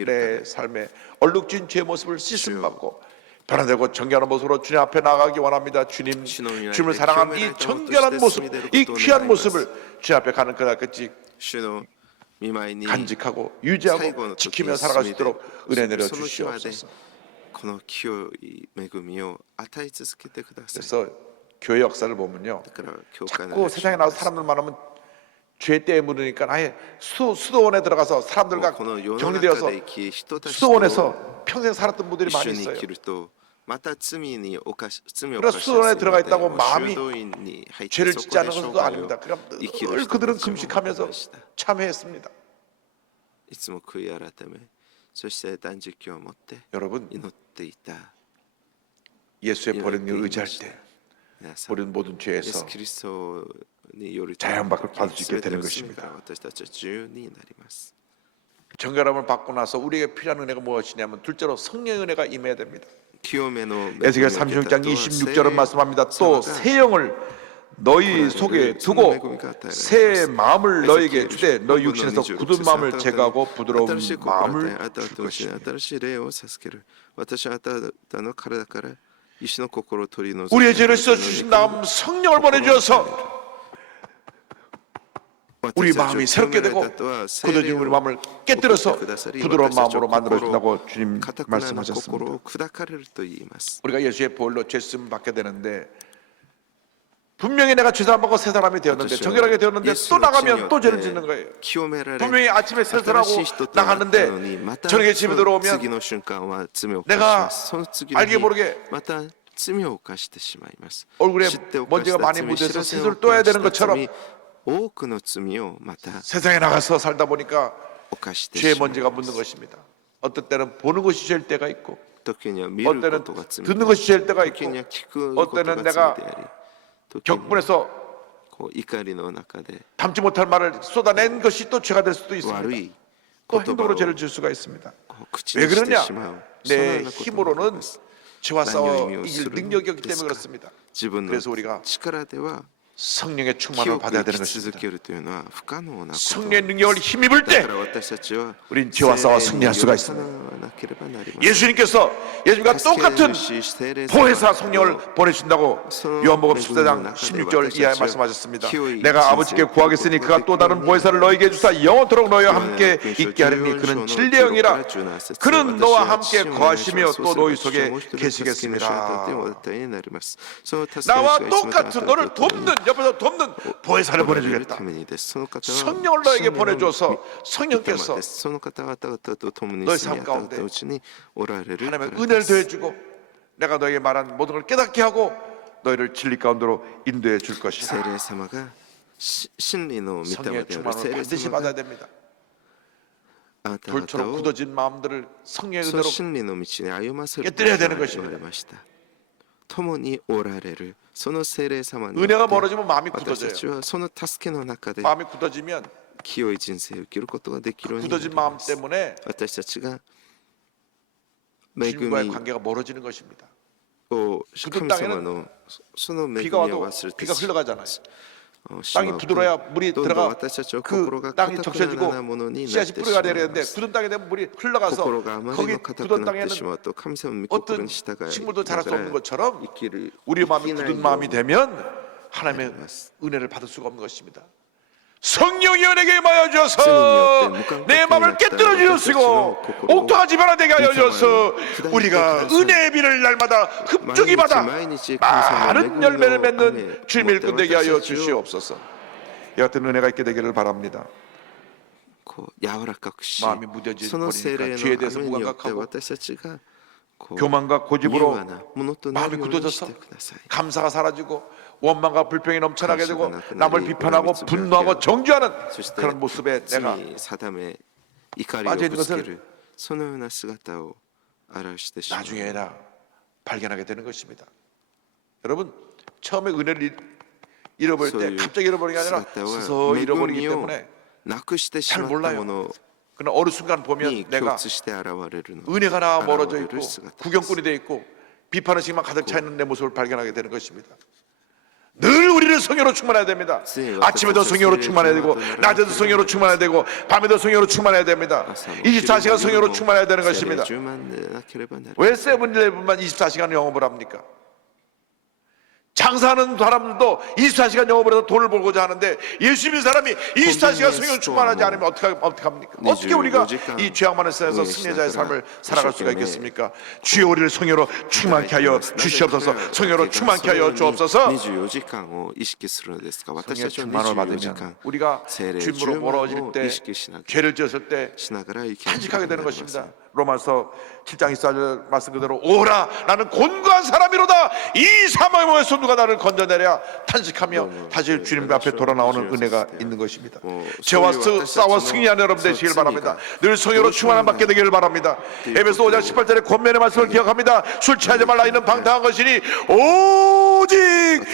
내 삶에 얼룩진 죄의 모습을 씻음 받고 변화되고 정결한 모습으로 주님 앞에 나가기 원합니다. 주님을 사랑하는 이 정결한 모습, 이 귀한 모습을 주님 앞에 가는 그날까지 主の御前に 간직하고 유지하고 지키며 살아갈 수 있도록 은혜 내려 주시옵소서. この清い恵みを与え続けてください。 그래서 교회 역사를 보면요, だから教会の 자꾸 歴史 세상에 나와서 사람들 많으면 죄 때에 묻으니까 아예 수도원에 들어가서 사람들과 この世の中 격리되어서 で生き人たちと 수도원에서 평생 살았던 분들이 一緒 많이 に 있어요. 生きるとまた罪を犯し 그래서 수도원에 들어가 있다고 마음이 修道院に入って 죄를 そ 짓지 こで 않은 生 것도 涯を 아닙니다. 그럼 生きる 늘 人 그들은 たちも 금식하면서 いした 참회했습니다. いつも悔い改めそして断食を持って 여러분, 祈っていた 예수의 보혈을 의지할 때 皆さん 우리는 모든 イエス 죄에서 キリストによる 자유함을 받을 수 있게 全て 되는 の罪か 것입니다. ら私たちは自由になります 정결함을 받고 나서 우리에게 필요한 은혜가 무엇이냐면 둘째로 성령의 은혜가 임해야 됩니다. 清めの恵みを 에스겔 受けた 36장 とは 26절은 말씀합니다. 또 聖霊 새 영을 너희 속에 두고 새 마음을 너에게 주되 너희 육신에서 굳은 마음을 제거하고 부드러운 新しい心を与え 마음을 あなた 줄 と一緒に 것입니다. 新しい霊を授ける私はあなたの体から石の心を取り除き 우리의 죄를 씻어 주신 다음 성령을 보내주셔서 우리 마음이 새롭게 되고 굳어진 우리 마음을 깨뜨려서 부드러운 마음으로 만들어준다고 주님 말씀하셨습니다. 우리가 예수의 보혈로 죄 씻음 받게 되는데 분명히 내가 죄사함 받고 새 사람이 되었는데 정결하게 되었는데 또 나가면 또 죄를 짓는 거예요. 분명히 아침에 세수하고 나갔는데 저녁에 집에 들어오면 내가 알게 모르게 얼굴에 먼지가 많이 묻어서 세수를 또 해야 되는 것처럼 세상에 나가서 살다 보니까 죄의 먼지가 묻는 것입니다. 어떤 때는 보는 것이 죄일 때가 있고 어떤 때는 듣는 것이 죄일 때가 있고 어떤 때는 내가 격분해서 담지 못할 말을 쏟아낸 것이 또 죄가 될 수도 있습니다. 또 행동으로 죄를 지을 수가 있습니다. 왜 그러냐? 내 힘으로는 죄와 싸워 이길 능력이 없기 때문에 그렇습니다. 그래서 우리가 성령의 記 충만을 憶 받아야 生 되는 き続 것입니다. けるというのは不可能なこと 성령의 능력을 힘입을 だ 때 から私たちは 우린 죄와 싸워 聖霊 승리할 に 수가 より 있습니다. かなわなければなりません 예수님과 똑같은 보혜사 성령을 보내신다고 요한복음 14장 16절 이하에 말씀하셨습니다. 내가 아버지께 구하겠으니 그가 또 다른 보혜사를 너에게 주사 영원토록 너희와 함께 있게 하리니 그는 진리의 영이라. 그는 너와 함께 거하시며 또 너희 속에 계시겠습니다. 나와 똑같은 너를 돕는, 옆에서 돕는 보혜사를 보내주겠다. 성령을 너에게 보내줘서 성령께서 너의 삶 가운데 하나님의 은혜를 더해주고 내가 너에게 말한 모든 걸 깨닫게 하고 너희를 진리 가운데로 인도해 줄 것이다. 聖霊様が真理の御霊 성령의 である 충만을 聖霊 반드시 様が 받아야 됩니다. あなた 돌처럼 方を 굳어진 마음들을 성령의 その 은혜로 真理の道に歩ませる 깨뜨려야 と 되는 言われ 것입니다. ました。共におられるその聖霊様によっ 은혜가 て 멀어지면 마음이 私た 굳어져요. ちはその助けの中で 마음이 굳어지면 清い人生を生きることができるようになり 굳어진 마음 ます。 때문에 私たちが恵 주님과의 み 관계가 멀어지는 것입니다. を 굳은 神様のその恵み 비가 を 와도 忘れて 비가 흘러가잖아요. しま 땅이 うと 부드러야 물이 どんどん 들어가 私たちは心 그 が 땅이 固くなら 적셔지고 ないものになっ 씨앗이 てし 뿌리가 まい 되려는데 ます 굳은 땅에 되면 물이 흘러가서 心があまり 거기 も固く 굳은 なって 땅에는 しまうと神様の御心 어떤 に従い 식물도 자랄 수 없는 ながら 것처럼 生きる 우리 마음이 生きない 굳은 마음이 ように 되면 하나님의 은혜를 받을 수가 없는 것입니다. 성령이 은혜에 임하여 주셔서 내 마음을 깨뜨려 주시고 옥토가 지변화되게 하여 주셔서 우리가 은혜의 비를 날마다 흡족히 받아 많은 열매를 맺는 주님의 일꾼 되게 하여 주시옵소서. 이 같은 은혜가 있게 되기를 바랍니다. こう柔らかくし 마음이 무뎌져 その聖霊 버리니까 の 죄에 대해서 雨によって 무감각하고 私たちがこう 교만과 柔 고집으로 和なものとなる 마음이 ようにし 굳어져서 てください 감사가 사라지고 원망과 불평이 넘쳐나게 되고 남을 비판하고 분노하고 정죄하는 そして 그런 모습에 내가 罪に定め怒りを 빠져 있는 ぶつけ 것을 るそのような姿を表してしまう 나중에나 발견하게 되는 것입니다. 여러분 처음에 은혜를 잃어버릴 そう 때 いう 갑자기 잃어버리는 게 아니라 姿は 서서히 恵 잃어버리기 みを 때문에 なくしてし 잘 まった 몰라요. もの 그러나 어느 순간 に 보면 共 내가 通して現れるの 은혜가 나와 멀어져 現れ 있고 る姿です 구경꾼이 돼 있고 비판의식만 가득 차 있는 내 모습을 발견하게 되는 것입니다. 늘 우리를 성령으로 충만해야 됩니다. 아침에도 성령으로 충만해야 되고 낮에도 성령으로 충만해야 되고 밤에도 성령으로 충만해야 됩니다. 24시간 성령으로 충만해야 되는 것입니다. 聖霊充満でなければならない 왜 세븐일레븐만 24시간 영업을 합니까? 장사하는 사람들도 24시간 영업을 해서 돈을 벌고자 하는데 예수 믿는 사람이 24시간 성령 충만하지 않으면 어떻게 합니까? 어떻게 우리가 이 죄악 많은 세상에서 승리자의 삶을 살아갈 수가 있겠습니까? 주여 우리를 성령으로 충만케 하여 주시옵소서. 성령으로 충만케 하여 주옵소서. 24時間を意識するのですが私 성령 たちは 충만을 24時 받으면 間 우리가 聖霊 주님으로 充満 멀어질 を 때 意識しなが 죄를 지었을 때 ら生きな 탄식하게 けれ 되는 ばなりません 것입니다. 로마서 7장 24절 말씀 그대로 오라 나는 곤고한 사람이로다 이 사망의 몸에서 누가 나를 건져내랴 탄식하며 다시 주님 앞에 돌아 나오는 은혜가 있는 것입니다. 죄와 싸워 승리하는 여러분 되시길 바랍니다. 늘 성령으로 충만함 받게 되기를 바랍니다. 에베소 5장 18절의 권면의 말씀을 기억합니다. 술 취하지 말라 이는 방탕한 것이니 오직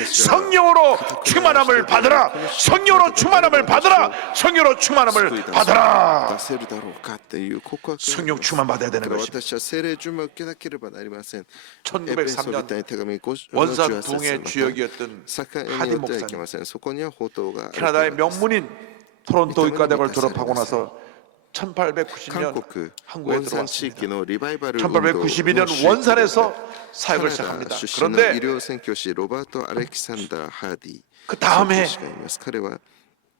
성령으로 충만함을 받으라. 성령으로 충만함을 받으라. 성령으로 충만함을 받으라. 出せるだろうかっていう告白 성령 충만 받아야 되는 だから 것입니다. 私は聖霊充満を受けなければなりません 1903년 원산 동의 주역이었던 하디 목사님, そこには宝刀がある 캐나다의 からです 명문인 토론토 의과대학을 졸업하고 나서 1890년 韓国 한국에 원산地域 들어왔습니다. のリバイバル運動の 1892년 원산에서 カ 사역을 ナダ 시작합니다. 出身の医 그런데 療宣教師ロバート・アレキサンダー・ハーディ 그 다음에 宣教師がいます。彼は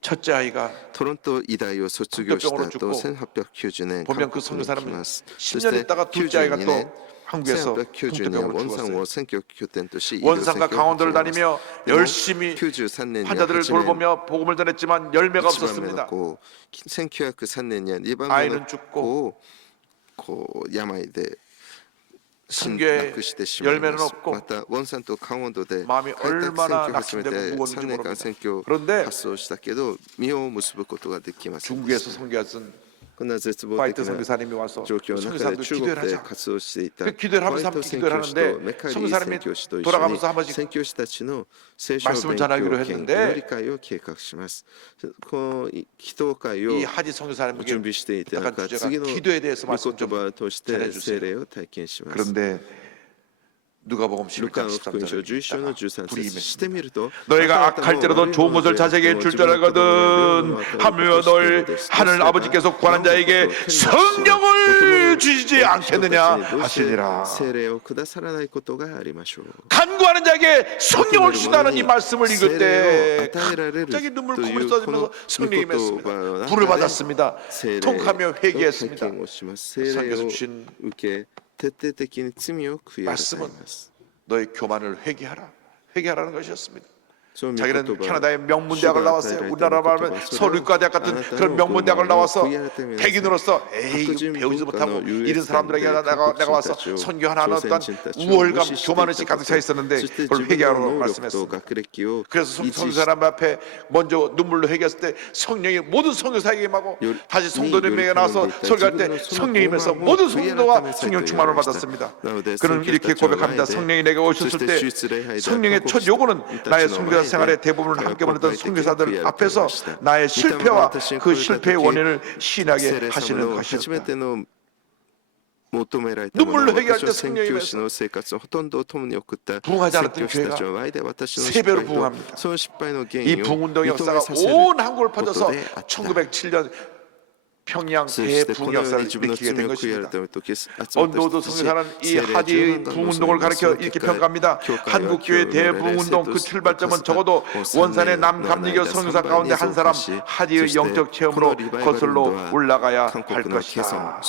첫째 아이가 トロント医大を卒業した後 죽고 1890年 보면 韓 그 国に来 선교사님은 ます 10년 있다가 둘째 아이가 92 또 年 한국에서 1890年 풍토병으로 원산 죽었어요. を選挙拠点とし 원산과 강원도를 다니며 열심히 93年に 환자들을 8年 돌보며 복음을 전했지만 열매가 1番目の 없었습니다. 子1903年には2番目 아이는 の 죽고 子をこう病で亡 선교에 くしてしまいま 열매는 す 없고 またウォンさんと강원도で 마음이 開拓選 얼마나 挙を始めて 낙심되고 무거운지 3年間 모릅니다. 選挙を 그런데 発送したけど実を結ぶことができませんで 중국에서 した 선교했던 こんな絶望 화이트 的な 선교사님이 와서 状況の中で 선교사님들 中 기도를 国で 하자. 活動していた 그 기도를 ホ 하면서 ワイト 함께 宣 기도를 教師と 하는데 メカリー 선교사님이 宣教師と一緒 돌아가면서 한 に 번씩 宣教師たちの聖書 말씀을 勉 전하기로 強研 했는데 の理解を計画しますこの祈祷会を 이 하디 선교사님에게 準備していた 약간 中 주제가 次の 기도에 대해서 御 말씀 言葉 좀 を通して 전해주세요. 聖霊を体験します 그런데 누가복음 11장 13절 11章の 13절에 13節してみると 너희가 악할지라도 좋은 것을 자식에게 줄 줄 알거든 하며 널 하늘 아버지께서 구하는 자에게 성령을 주시지 않겠느냐 하시니라. 聖霊をくださらないことがありましょう 간구하는 자에게 성령을 주시다는 이 말씀을 읽을 때 与えられる 갑자기 눈물 とい 콧물이 うこの 쏟아지면서 성령이 御言 맺습니다. 葉の 불을 中で 받았습니다. 聖霊 통하며 の体 회개했습니다. 験をします聖霊 성경에서 を 주신 受け徹底的に罪を悔い改め 말씀은 ます 너의 교만을 회개하라는 것이었습니다. その御 자기는 言葉 캐나다의 명문대학을 나왔어요. 우리나라 말하면 서울의과대학 같은 그런 명문대학을 나와서 백인으로서 에이 이거 배우지 못하고 이런 사람들에게 내가 와서 선교 하나 하는 어떤 우월감, 교만의식 가득 차 있었는데 그걸 회개하라고 말씀했습니다. 그래서 선교 사람 앞에 먼저 눈물로 회개했을 때 성령이 모든 선교사에게 임하고 다시 성도님에게 나와서 설교할 때 성령이 임해서 모든 성도가 성령 충만을 받았습니다. 그는 이렇게 고백합니다. 성령이 내게 오셨을 때 성령의 첫 요구는 나의 선교사 생활의 대부분을 함께 보냈던 선교사들 앞에서 나의 실패와 그 실패의 원인을 시인하게 하시는 것이었다. 눈물로 회개할 때 성령이 임해서 부흥하지 않았던 교회가 3배로 부흥합니다. 이 부흥운동의 역사가 온 한국을 퍼져서 1907년 평양 대부흥 역사를 일으키게 된 것입니다. 언더우드 선교사는 이 하디의 부흥운동을 가리켜 이렇게 평가합니다. 한국교회 대부흥운동 그 출발점은 적어도 원산의 남감리교 선교사 가운데 한 사람 하디의 영적 체험으로 거슬러 올라가야 할 것이다.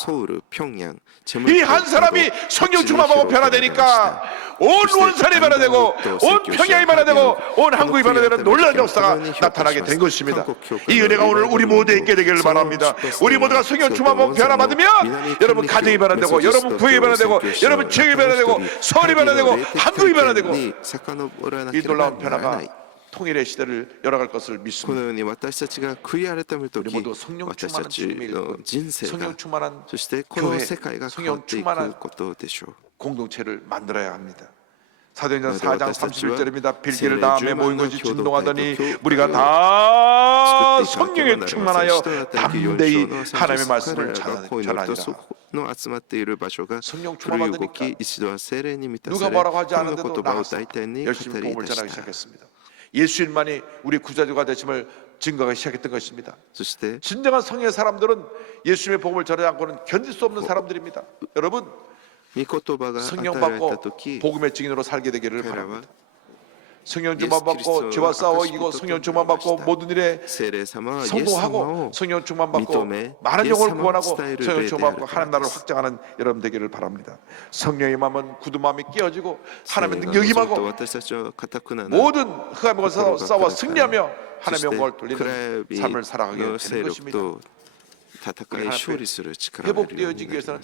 이 한 사람이 성령 충만하고 변화되니까 온 원산이 변화되고 온 평양이 변화되고 온 한국이 변화되는 놀라운 역사가 나타나게 된 것입니다. 이 은혜가 오늘 우리 모두에 있게 되기를 바랍니다. 우리 모두가 성령 충만하고 변화받으면 여러분 가정이 변화되고 여러분 구역이 변화되고 여러분 지역이 변화되고 서울이 변화되고 한국이 변화되고 이 놀라운 변화가 통일의 시대를 열어갈 것을 믿습니다. 우리 모두 성령 충만한 주님의 성령 충만한 교회, 성령 충만한 공동체를 만들어야 합니다. 사도행전 4장 31절입니다. 빌기를 다음에 모인 것이 진동하더니 우리가 다 성령에 충만하여 담대히 하나님의 말씀을 전하니라. 성령 충만하니까 누가 뭐라고 하지 않은데도 나와서 열심히 복음을 전하기 시작했습니다. 예수님만이 우리 구자주가 되심을 증거하기 시작했던 것입니다. 진정한 성령의 사람들은 예수님의 복음을 전하지 않고는 견딜 수 없는 사람들입니다. 여러분 성령 받고 복음의 증인으로 살게 되기를 바랍니다. 성령 충만 받고 죄와 싸워 이기고 성령 충만 받고 모든 일에 성공하고 성령 충만 받고 많은 영혼을 구원하고 성령 충만 받고 하나님 나라를 확장하는 여러분 되기를 바랍니다. 성령의 마음은 굳은 마음이 깨어지고 하나님의 능력이 임하고 모든 흑암과 싸워 승리하며 하나님의 영광을 돌리는 삶을 살아가게 되는 것입니다. 우리 하나님 회복되어지기 위해서는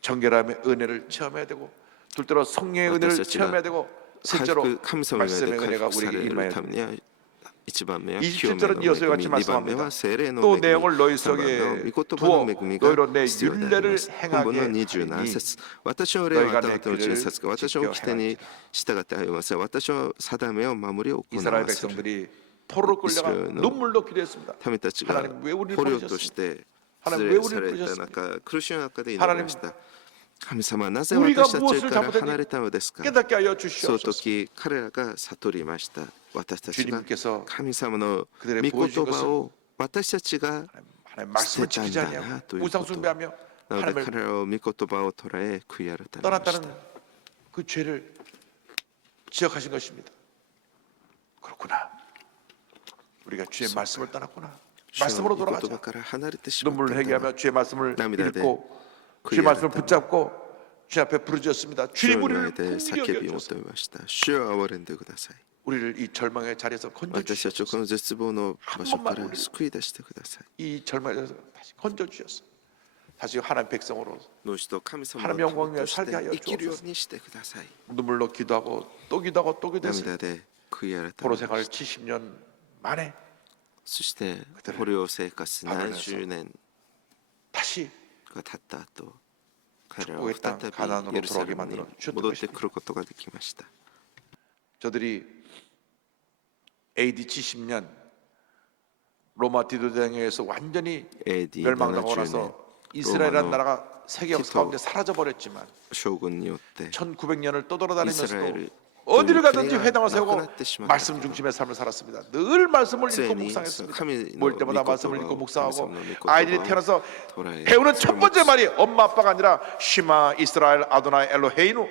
정결함의 은혜를 체험해야 되고 둘째로 성령의 은혜를 체험해야 되고 셋째로 말씀의 은혜가 우리에게 임해야 됩니다. 27절은 이어서 같이 말씀합니다. 또 내용을 너희 속에 두어 너희로 내 율례를 행하게 하리니 너희가 내 길을 지켜 행하리라. 이스라엘 백성들이 포로로 끌려가 눈물로 기도했습니다. 하나님 왜 우리를 버리셨습니까? 하나님 왜 우리를 부르셨습니까? 하나님 우리가 무엇을 잘못했는지 깨닫게 하여 주시옵소서. 주님께서 그들의 보여준 것은 하나님 말씀을 지키지 아니하고 우상 숭배하며 하나님을 떠났다는 그 죄를 지적하신 것입니다. 그렇구나. 우리가 주의 말씀을 떠났구나. 말씀으로 돌아가자. 눈물을 회개하며 주의 말씀을 읽고 주의 말씀을 붙잡고 주님 앞에 부르짖었습니다. 주님 우리를 긍휼히 여겨주소서. 우리를 이 절망의 자리에서 건져주시옵소서. 한 번만 우리를 이 절망의 자리에서 다시 건져주셨어. 다시 하나님 백성으로 하나님 영광 위에 살게 하여 주옵소서. 눈물로 기도하고 또 기도하고 또 기도했습니다. 포로 생활 70년 만에 다시 축복의 땅 가나안으로 돌아오게 만들어 주셨던 것입니다. 저들이 AD 70년 로마 디도대행에 의해서 완전히 멸망당하고 나서 이스라엘이라는 나라가 세계 역사 가운데 사라져 버렸지만 将軍によって 1900년을 イ 떠돌아다니면서도 スラエル 어디를 가든지 회당을 なく 세우고 なってしまった 말씀 중심의 삶을 살았습니다. 늘 말씀을 常 읽고 に 묵상했습니다. 神の 모일 御 때마다 言葉 말씀을 を 읽고 神 묵상하고 様の御言葉 아이들이 を 태어나서 捉え 배우는 첫 번째 말이 엄마 아빠가 아니라 시마 이스라엘 아도나이 엘로헤이누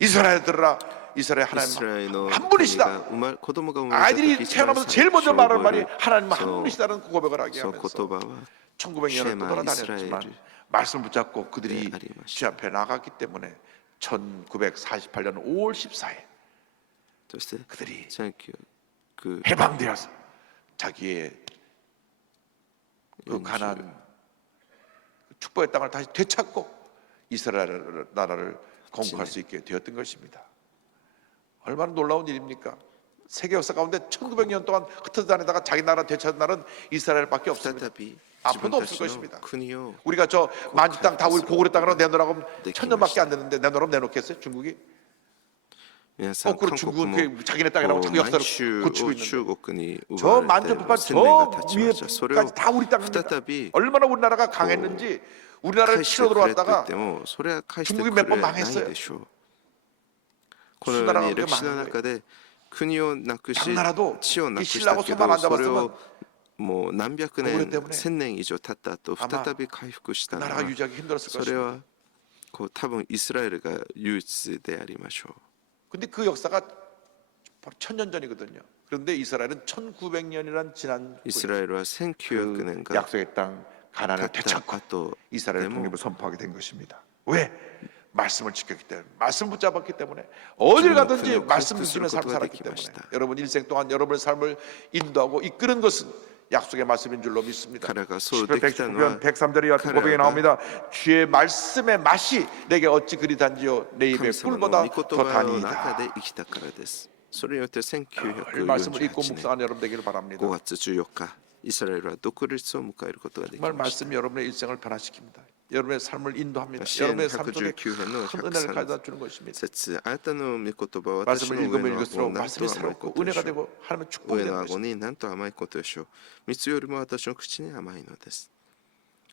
이스라엘 들으라 이스라엘 イスラエル 하나님 の 한 神 분이시다. が子供が生まれた 아이들이 時一番 태어나면서 最 제일 初 먼저 に 말하는 覚え 말이 る 하나님 한 その 분이시다는 그 고백을 하게 その 하면서 言葉は 1900년을 떠돌아다녔지만 말씀 붙잡고 그들이 네, 아리마시. 주 앞에 나갔기 때문에 1948년 5월 14일 そして 그들이 1900 해방되어서 자기의 그 가나안 축복의 땅을 다시 되찾고 이스라엘 나라를 건국할 수 있게 되었던 것입니다. 얼마나 놀라운 일입니까? 세계 역사 가운데 1900년 동안 흩어다니다가 자기 나라 되찾은 날은 이스라엘밖에 없습니다. 再び 앞으로도 自 없을 分たちの 것입니다. 国を 우리가 저 만주 땅 다 우리 고구려 땅으로 내놓으라고 하면 네, 1000년밖에 안 되는데 내놓으라면 내놓겠어요? 중국이? 皆さん 거꾸로 韓国 중국은 も 그 자기네 땅이라고 자기 満 역사를 州 고치고 を 있는데 中国に 저 奪われて 만주북한 1000年が 저 経ちました。それを 위에까지 다 우리 땅입니다. 再び 얼마나 우리나라가 강했는지 우리나라를 返して 치러 くれと言 들어왔다가 ってもそれは返して 중국이 く 몇 れ 번 ない 망했어요. でしょう。このように歴史の中で国をなくし 당나라도 地をなく 이 した 신라고 け 손만 ど 안 それ 잡았으면 をもう何百 고구려 年 때문에 1000年以上経った後 아마 再び回復したのは 나라가 유지하기 힘들었을 それ 것입니다. はこう多分イスラエルが唯一でありましょう。 근데 그 역사가 바로 1000년 전이거든요. 그런데 이스라엘은 1900년이란 지난 イスラエルは1900年 그 が 약속의 땅 가나안을 経った 되찾고 後 이스라엘 でも 독립을 선포하게 된 것입니다. 왜? 말씀을 지켰기 때문에, 말씀 붙잡았기 때문에, 어딜 가든지 말씀 중심의 삶을 살았기 때문에 여러분 일생 동안 여러분의 삶을 인도하고 이끄는 것은 약속의 말씀인 줄로 믿습니다. 彼がそう 10편 できたのは 103절이 같은 고백이 나옵니다. 주의 말씀의 맛이 내게 어찌 그리 단지요 내 입에 神様の 꿀보다 御言 더 葉の中 다니이다. で生きたからです。それによって 늘 말씀을 읽고 1948年 묵상하는 여러분 되기를 바랍니다. 5月14日イスラエルは独立を迎えることができ 정말 ました。 말씀이 여러분의 일생을 변화시킵니다. 여러분의 삶을 인도합니다. 支援 여러분의 삶 속에 119編の 큰 은혜를 가져다 주는 것입니다. 節あなたの御言葉は私 말씀을 の上 읽으면 の 읽을수록 なんと 말씀이 甘いこ 살았고 とでし 은혜가 ょう。 되고 하나님의 축복이 上 되는 の顎 것입니다. になんと甘いことでしょう。蜜よりも私の口に甘いのです。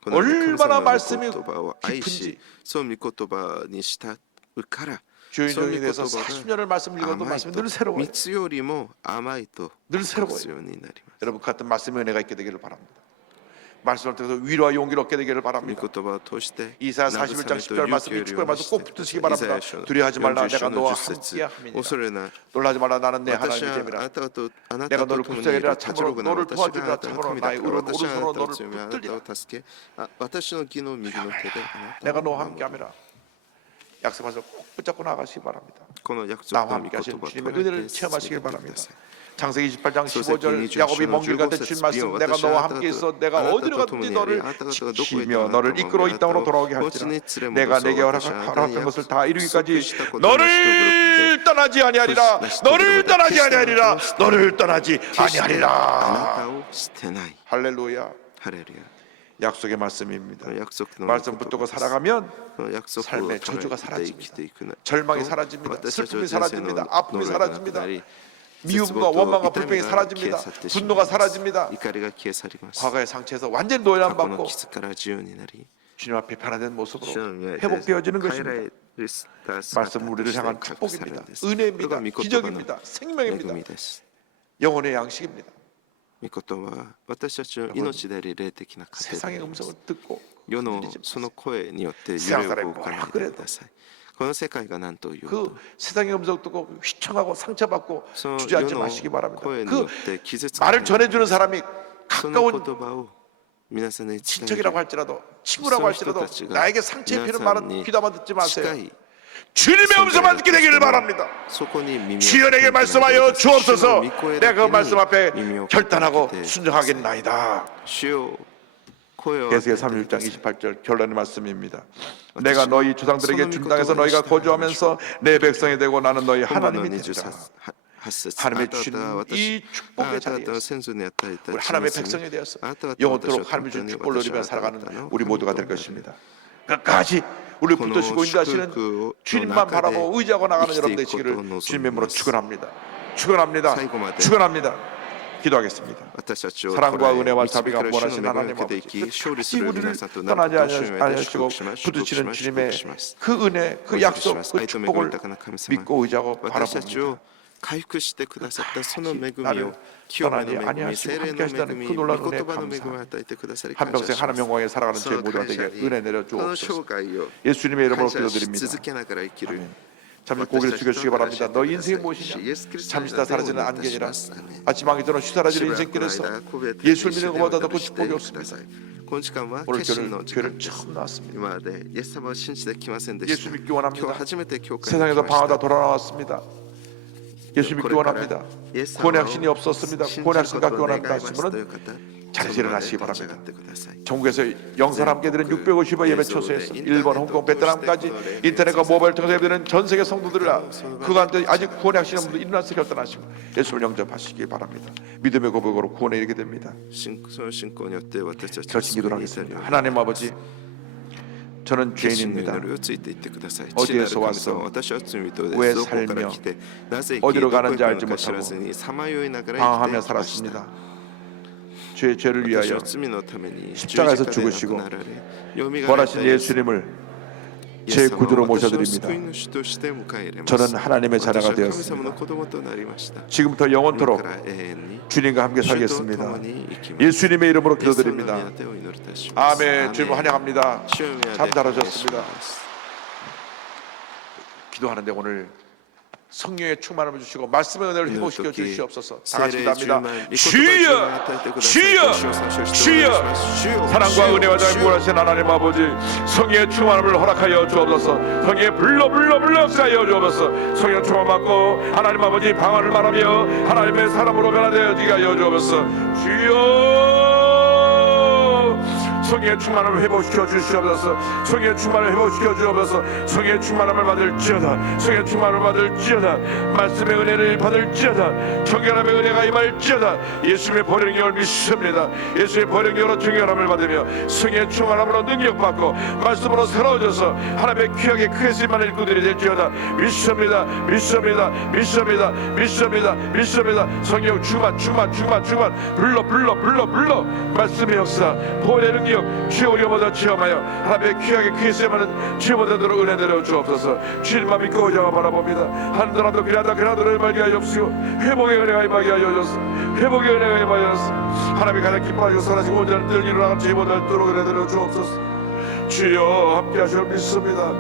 얼마나 神様の 말씀이 御言葉を愛し 깊은지 、そう御言葉に従うから、 주인종이 돼서 そう御言葉が 40년을 말씀 읽어도 甘い 말씀이 と 늘 새로워요. 蜜よりも甘いと 늘 感 새로워요. じるようになります。 여러분 같은 말씀의 은혜가 있게 되기를 바랍니다. 말씀을 통해서 위로와 용기를 얻게 되기를 御 바랍니다. 言葉を通して 이사야 41장 10절 말씀, 이 축복의 말씀 꼭 붙드시기 바랍니다. 두려워하지 말라, 내가 너와 함께 함이니라. 恐れない。 놀라지 말라, 나는 내 私 하나님의 はあ 됨이라. なたとあなた 내가 と 너를 共にい 구속하리라. る。立ちろくな 너를 私があ 도와주리라. なたの神だ 나의 から 오른 私はあな 오른손으로 たを 너를 強めあな 붙들리라. たを助け私の義の右の手であなた 내가 を 너와 守 함께 る。 함이라. 약속하셔서 꼭 붙잡고 나가시기 바랍니다. この約束 나와 の御 함께 言 하신 葉を 주님의 捉え 은혜를 て進 체험하시길 めてくだ 바랍니다. さい。 창세기 28장 15절 15 야곱이 먼 길 갔을 때 15 주신 말씀 비워 내가 너와私は 함께 있어 あなたと 내가 어디로 あなたと 갔든지 共にあり 너를 あなたがどこへ行っても 지키며 너를 이끌어 이 땅으로 돌아오게 할지라 내가 내게 허락한 것을 다 이루기까지 너를 떠나지 아니하리라 너를 떠나지 아니하리라 너를 떠나지 あなた 아니하리라 を捨てない 할렐루야 ハレルヤ 약속의 말씀입니다 約束の 말씀 붙들고 살아가면 この約束を 삶의 捉 저주가 えて生き 사라집니다 ていくな 절망이 사라집니다 私たち 슬픔이 は人生の 사라집니다 아픔이 呪いがなく 사라집니다 なり 미움과 원망과 불평이 사라집니다 분노가 사라집니다 怒りが消え去ります 과거의 상처에서 완전히 過去 노예함받고 の傷から自由になり 주님 앞에 변화된 모습으로 主の宮で 회복되어지는 変えら 것입니다 れる姿 말씀 우리를 として 향한 回復され 축복입니다 るんです 은혜입니다 これが御言葉の 기적입니다 恵 생명입니다 みです 영혼의 양식입니다 御言葉は私たちの命であり霊的な糧であ 세상의 ります 음성을 듣고 世の 흔들리지 その 마세요. 声によって揺 세상 れ 사람이 動かない 뭐라 で 그래도 くださいこの世界が何と言おう 그 と 세상의 음성 듣고 휘청하고 상처받고 その世 주저앉지 の 마시기 바랍니다 声によ 그 って傷つか 말을 ない 전해주는 사람이 その 가까운 言葉を皆さんに伝える 친척이라고 할지라도 친구라고 할지라도 그리스도 나에게 상처에 피는 말은皆さんに 귀담아 듣지 마세요 近い 주님의 음성만 듣게 되기를 바랍니다 そこに耳を 주여 내게 말씀하여 주옵소서 主の御声 내가 だ 그 け 말씀 に 앞에 耳を 결단하고 傾けて 순종하겠나이다 主よ声を 에스겔 上げて 36장 28절 결론의 말씀입니다. 내가 너희 조상들에게 준 땅에서 너희가 거주하면서 내 백성이 되고 나는 너희 本番の 하나님이 되리라. 28節 하나님의 あなた 주신 は 이 私 축복의 あなた方 자리에서 の先祖に与えた 우리 地 하나님의 に住み 백성이 되었어 あなた方は 영원토록 私を 하나님의 주 本当に 축복을 누리며 私はあなた 살아가는 の 우리 神 모두가 と 될 なり 것입니다. 끝까지 우리この 붙드시고 인도하시는 祝福を 주님만 の中で 바라보고 의지하고 나가는 生きて 여러분 いくことを 되시기를 望みます 주님의 이름으로 축원합니다. 축원합니다. 最後まで 축원합니다. 기도하겠습니다. 사랑과 은혜와 자비가 원하신 하나님 아버지, 끝까지 우리를 떠나지 아니하시고 붙드시는 주님의 그 은혜, 그 약속, 그 축복을 믿고 의지하고 바라봅니다. 回復してくださったその恵みを 떠나지 아니하시고 함께 하시다는 그 놀라운 은혜에 감사합니다. 한평생 하나님 영광에 살아가는 저희 모두한테 은혜 내려 주옵소서. 예수님의 이름으로 기도드립니다. 아멘. 잠시 고개를 숙여주시기 바랍니다. 너 인생이 무엇이냐? 잠시 다 사라지는 안개니라. 아침 안개 또는 쉬사라지는 인생길에서 예수를 믿는 것보다 더 큰 축복이 없습니다. 오늘 교회를 처음 나왔습니다. 예수 믿기 원합니다. 세상에서 방황하다 돌아 나왔습니다. 예수 믿기 원합니다. 구원의 확신이 없었습니다. 구원의 확신 갖기 원합니다 하시면은 자리에서 일어나시기 바랍니다. 전국에서 영상 함께 드린 650여 예배 초소에서 일본, 홍콩, 베트남까지 인터넷과 모바일 통해서 예배드리는 전 세계 성도들이라 그간데 아직 구원의 확신이 없는 분들 일어나서 결단하시고 예수를 영접하시기 바랍니다. 믿음의 고백으로 구원에 이르게 됩니다. 결심 기도를 하겠습니다. 하나님 아버지, 저는 죄인입니다. 어디에서 와서 왜 살며 어디로 가는지 알지 못하고 방황하며 살았습니다. 죄를 위하여 십자가에서 죽으시고 원하신 예수님을 제 구주로 모셔드립니다. 저는 하나님의 자녀가 되었습니다. 지금부터 영원토록 주님과 함께 살겠습니다. 예수님의 이름으로 기도드립니다. 아멘. 주님 환영합니다. 참 잘하셨습니다. 기도하는데 오늘 성령의 충만함을 주시고 말씀의 은혜를 회복시켜 주시옵소서. 다 같이 기도합니다. 주여, 주여, 주여. 사랑과 은혜와 자비 원하신 하나님 아버지, 성령의 충만함을 허락하여 주옵소서. 성령의 불러 역사하여 주옵소서. 성령 충만 받고 하나님 아버지 방언을 말하며 하나님의 사람으로 변화되어지게 하여 주옵소서. 주여, 성령의 충만함을 회복시켜 주시옵소서. 성령의 충만함을 회복시켜 주옵소서. 성령의 충만함을 받을지어다. 성령의 충만함을 받을지어다. 말씀의 은혜를 받을지어다. 청결함의 은혜가 임할지어다. 예수님의 보령력을 믿습니다. 예수의 보령력으로 청결함을 받으며 성령의 충만함으로 능력받고 말씀으로 새로워져서 하나님의 귀하게 크게 쓰임받는 일꾼들이 될지어다. 믿습니다. 믿습니다. 믿습니다. 믿습니다. 믿습니다. 성령 충만 불러 말씀의 역사 보혈의 능력 주여 우리보다 체험하여 하나님의 귀하게 크게 쓰임받는 주여보다도 은혜대로 주옵소서. 주님만 믿고 의지하고 바라봅니다. 한더라도 그나들을 말게 하여 주시고 회복의 은혜가 임하게 하여 주소서. 회복의 은혜가 임하여 주소서. 하나님이 가장 기뻐하시고 선하시고 온전한 뜰 일어나는 주여보다 도록 은혜대로 주옵소서. 주여 함께 하시오. 믿습니다.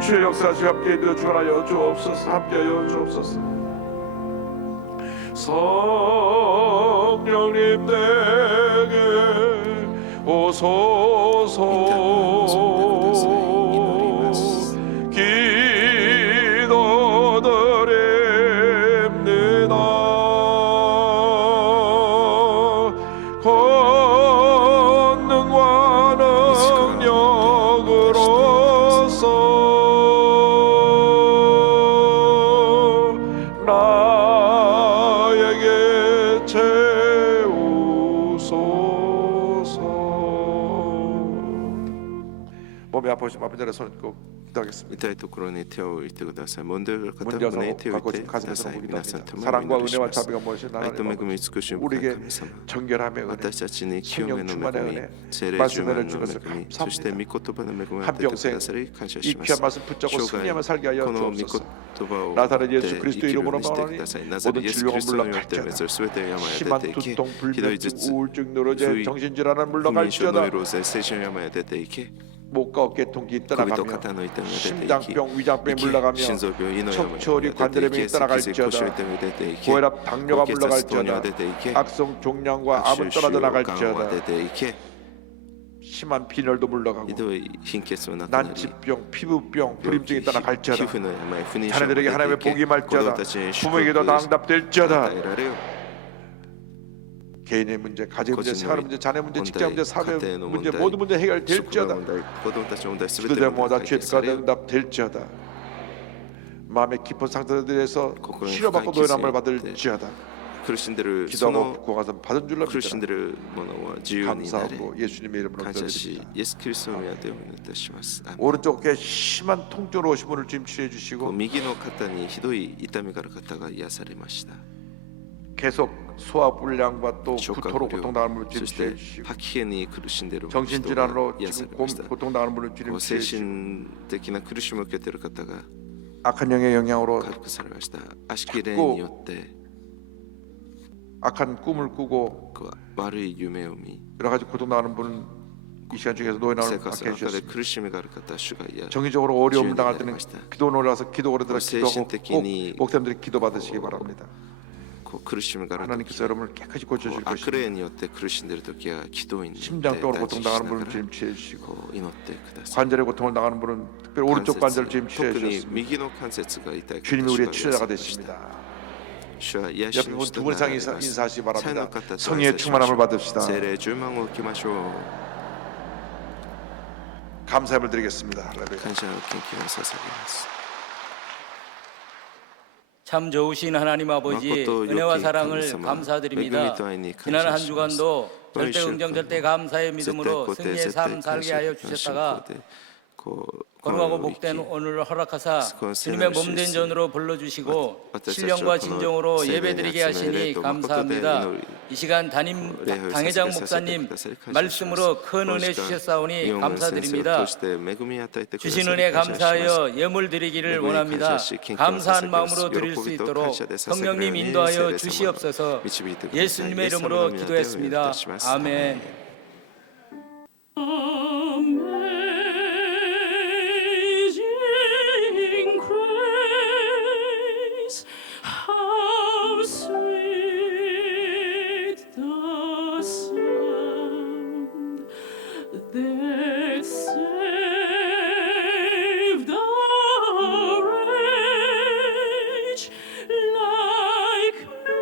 주의 역사하시고 함께 인도해 주관하여 주옵소서. 함께하여 주옵소서. 성령님 내게 오소서. 기도드립니다. 권능과 능력으로서 나에게 채우소서. 몸이 아프시면 아픈 자리에 손을 꼭 기도하겠습니다. 痛いところに手を置いてください。問題がある方は 문제와서 胸に手を置いて 갖고 ください。 가슴에서 皆さん 기도합니다. 共に 사랑과 お祈りし 은혜와 ます。 자비가 무엇이 愛と恵 하나님 み慈しみ深い 우리에게 神様。 정결함의 은혜, 私たちに清め 성령 の恵 충만의 み、 은혜, 聖霊 말씀 充満 은혜를 の 주셔서 恵み、そして 감사합니다. 御言葉の恵みを与えてく 한평생 ださり感謝 이 しま 귀한 す。 말씀 붙잡고 生涯 승리하며 살게 하여 この御 주옵소서. 言葉を 나사렛 持って 예수 生 그리스도 きるよう 이름으로 にしてく 말하니 ださい。ナザレ 모든 イエスキ 질병은 リストのよって 물러갈지어다. すべての病 심한 は出ていき、 두통, ひどい 불면증, 頭痛、 우울증, 노로제, 부의 정신질환은 不眠症、ノイ 물러갈지어다. ローゼ、精神病は出ていき、 목과 어깨 통기 首と 떠나가며 肩の痛みが出ていき、 심장병, 위장병 물러가며 心臓病、胃の病 척추, が出てい 관절염이 き、脊髄、腰痛 떠나갈지어다. みが出ていき、 고혈압, 당뇨가 高血圧、糖尿 물러갈지어다. が出ていき、 악성 종양과 悪 암은 臭腫 떠나져 瘍、がんは 나갈지어다. 出ていき、 심한 빈혈도 물러가고 ひどい貧血もなくなり、 난치병, 피부병, 病 불임증이 気、皮 떠나갈지어다. 膚の病、不妊症が 자녀들에게 出 하나님의 てい 복이 き、子供 임할지어다. たちに祝 부모에게도 福が 응답될지어다. 与えられよ。 개인의 문제, 가정 문제, 거짓말, 생활 문제, 자녀 문제, 문제, 직장 문제, 사회 가정의 문제, 문제, 모든 문제 職場 해결될지어다. 問題、子供たちの問題すべ 기도 ての 제목마다 解 주의 決さ 뜻과 れよ。 응답될지어다. 마음의 깊은 상처들에서 거꾸로 치료받고深い 노예함을 傷 받을지어다. 苦しんでるそ 기도하고 の 구하서 받은 줄로 苦しんで 믿어라. るものは自由になれ。 감사하고 예수님의 이름으로 感謝し、 기도드립니다. イエス・キリストの皆でお祈りいたします。アーメン 오른쪽 어깨에 심한 통증으로 오신 분을 주님 치료해 こう 주시고 右の肩にひどい痛みがある方が癒されました。 계속 소화불량과 또 消化 구토로 不良 고통당하는 분을 そし 주님 て 치유해 주시고 吐き気に苦しんでいる人が 정신질환으로 癒さ 지금 れました 고통당하는 분을 주님 精 치유해 주시고 神的な苦しみを受けている方が 악한 영의 영향으로 回復されました悪しき霊によって 악한 꿈을 꾸고 悪い夢を見 여러 가지 고통당하는 분은 이 시간 중에서 노인을 生活 받게 の中で 해주셨습니다. 苦しみがある方主が癒 정의적으로 어려움을 주님 당할 때는 기다리고 기도원에 올라서 기도원에 들어 기도하고 꼭精神的に 목사님들이 기도 받으시기 바랍니다. こう苦しみがある時 하나님께서 여러분을 깨끗이 고쳐주실 悪 것입니다. 霊によって苦しんでいる時は祈祷院に行って 심장병으로 断食しな 고통당하는 が 분을 ら 주님 치유해 주시고 こう祈ってください 관절에 고통을 당하는 분은 특별히 오른쪽 관절을 주님 치유해 特に 주셨습니다. 右の関節が痛い方 주님이 主 우리의 が癒 치료자가 されました 되십니다. 主は癒し 옆에 の 분 人 두 が 분 이상 なられます 인사하시기 才 바랍니다. の方と挨 성령의 拶しまし 충만함을 ょう 받읍시다. 聖霊充満を受けましょう 감사함을 드리겠습니다. 할렐루야. 感謝の献金を捧げます 참 좋으신 하나님 아버지誠 은혜와 良き 사랑을 神様 감사드립니다. 恵みと愛に感 지난 謝 한 します 주간도 절대 오늘 긍정 시간 절대 감사의 絶対 믿음으로 肯定 승리의 絶対 삶 感 살게 謝 하여 の信仰 주셨다가 でこう 거룩하고 この 복된 生き 오늘을 허락하사 그건 주님의 새로운 몸된 실수. 전으로 불러주시고 어떤 신령과 자체로 진정으로 그는 예배드리게 세례 하시니 또 감사합니다.誠で 이 시간 담임礼拝を 당회장 捧げさせて 목사님 くださり感謝します 말씀으로 큰 この 은혜 時間 주셨사오니 日本語の先生を 감사드립니다. 通して恵み与えてくださ 주신 り 은혜 感謝します 감사하여 예물 드리기를恵みに 원합니다. 感謝し献金を 감사한 捧げます 마음으로 드릴 수 喜びと 있도록 感謝で捧げるよう 성령님 に 인도하여 聖霊様 주시옵소서. 導いてください 예수님의 イエス様 이름으로 の皆でお祈りい 기도했습니다. たします 아멘. Amazing grace, how sweet the sound that saved a wretch like me.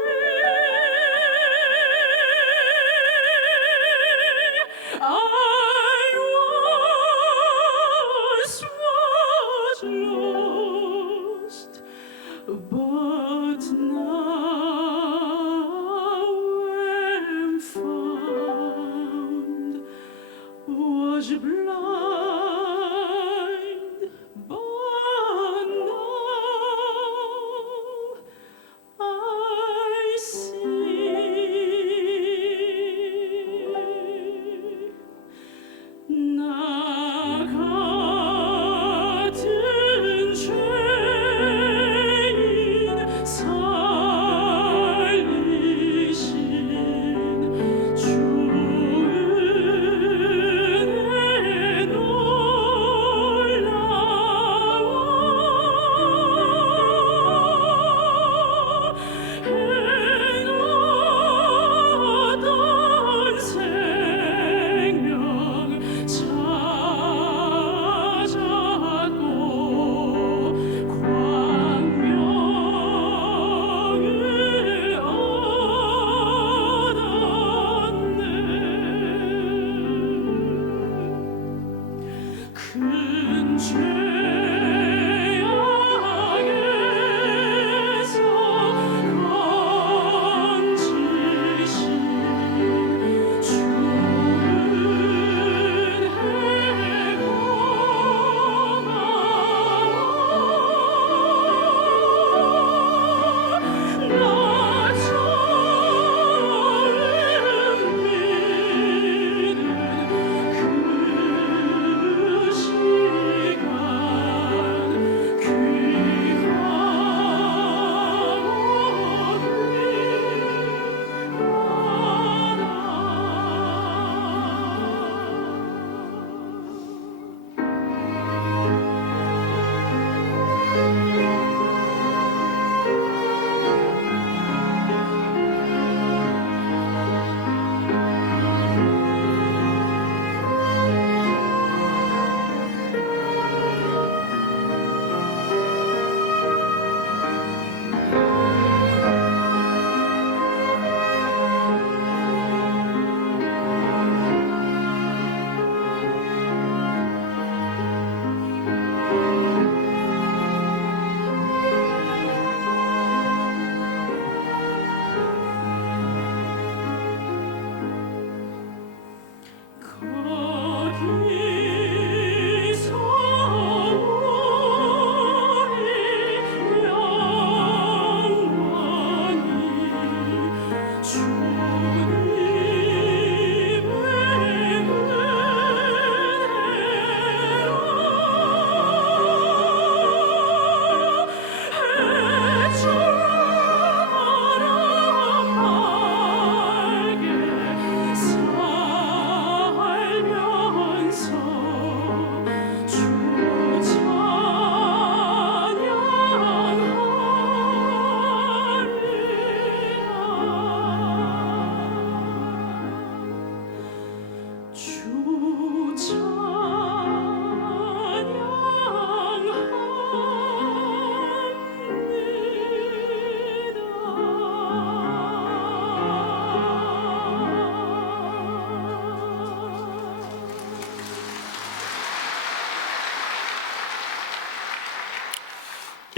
I was lost, but now am found. Was blind, but now I see. 나 같은 죄인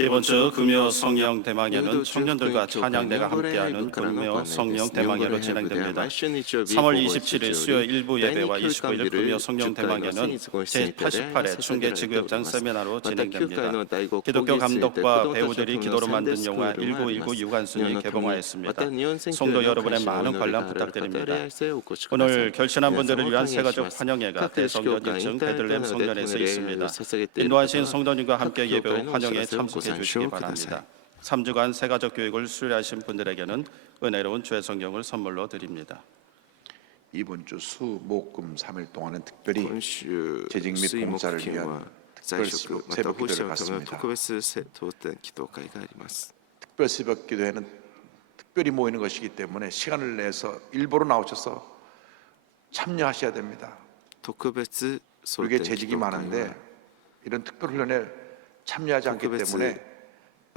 이번 주 금요 성령 대망회는 청년들과 찬양대가 함께하는 금요 성령 대망회로 진행됩니다. 3월 27일 수요일 1부 예배와 29일 금요 성령 대망회는 제88회 충계 지구역장 세미나로 진행됩니다. 기독교 감독과 배우들이 기도로 만든 영화 1919 유관순이 개봉하였습니다. 성도 여러분의 많은 관람 부탁드립니다. 오늘 결신한 분들을 위한 세가족 환영회가 대성전 1층 베들레헴 성전에서 있습니다. 인도하신 성도님과 함께 예배 후 환영회에 참석해 주시기 바랍니다. 3주간 세가족 교육을 수료하신 분들에게는 은혜로운 죄 성경을 선물로 드립니다. 이번 주 수, 목, 금 3일 동안은 특별히 今週 재직 및 水木 봉사를 金 위한 は在職 특별 また 새벽 奉仕 기도를 のための 갖습니다. 特別当店祈祷会があります。 특별 새벽 기도회는 특별히 모이는 것이기 때문에 시간을 내서 일부러 나오셔서 참여하셔야 됩니다. 特別総 우리에게 天祈 재직이 祷会 많은데 は 이런 특별 훈련에 참여하지 特 않기 別 때문에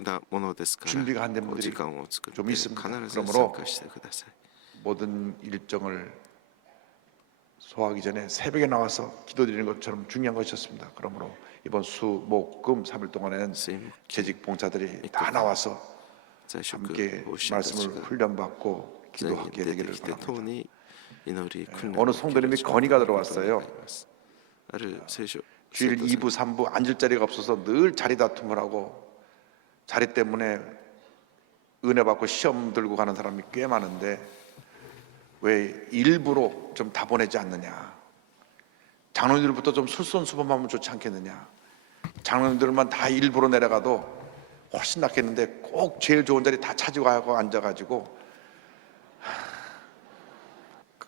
なものですから 준비가 안 된 お 분들이 時間を作って 좀 必 있습니다. ず参 그러므로 加してください。 모든 일정을 소화하기 전에 새벽에 나와서 기도드리는 것처럼 중요한 것이었습니다. 그러므로 이번 수, 목, 금 3일 동안에는 水木 재직 봉사들이 다 나와서 在職 함께 奉仕者たち 말씀을 が 훈련받고 全員 기도하게 出て 되기를 きて党 바랍니다. に祈り訓練 어느 を 성도님이 受ける 건의가 ことが 들어왔어요. あります。ある聖書 주일 2부, 3부 앉을 자리가 없어서 늘 자리 다툼을 하고 자리 때문에 은혜 받고 시험 들고 가는 사람이 꽤 많은데 왜 일부러 좀 다 보내지 않느냐. 장로님들부터 좀 솔선수범하면 좋지 않겠느냐. 장로님들만 다 일부러 내려가도 훨씬 낫겠는데 꼭 제일 좋은 자리 다 차지고 가고 앉아가지고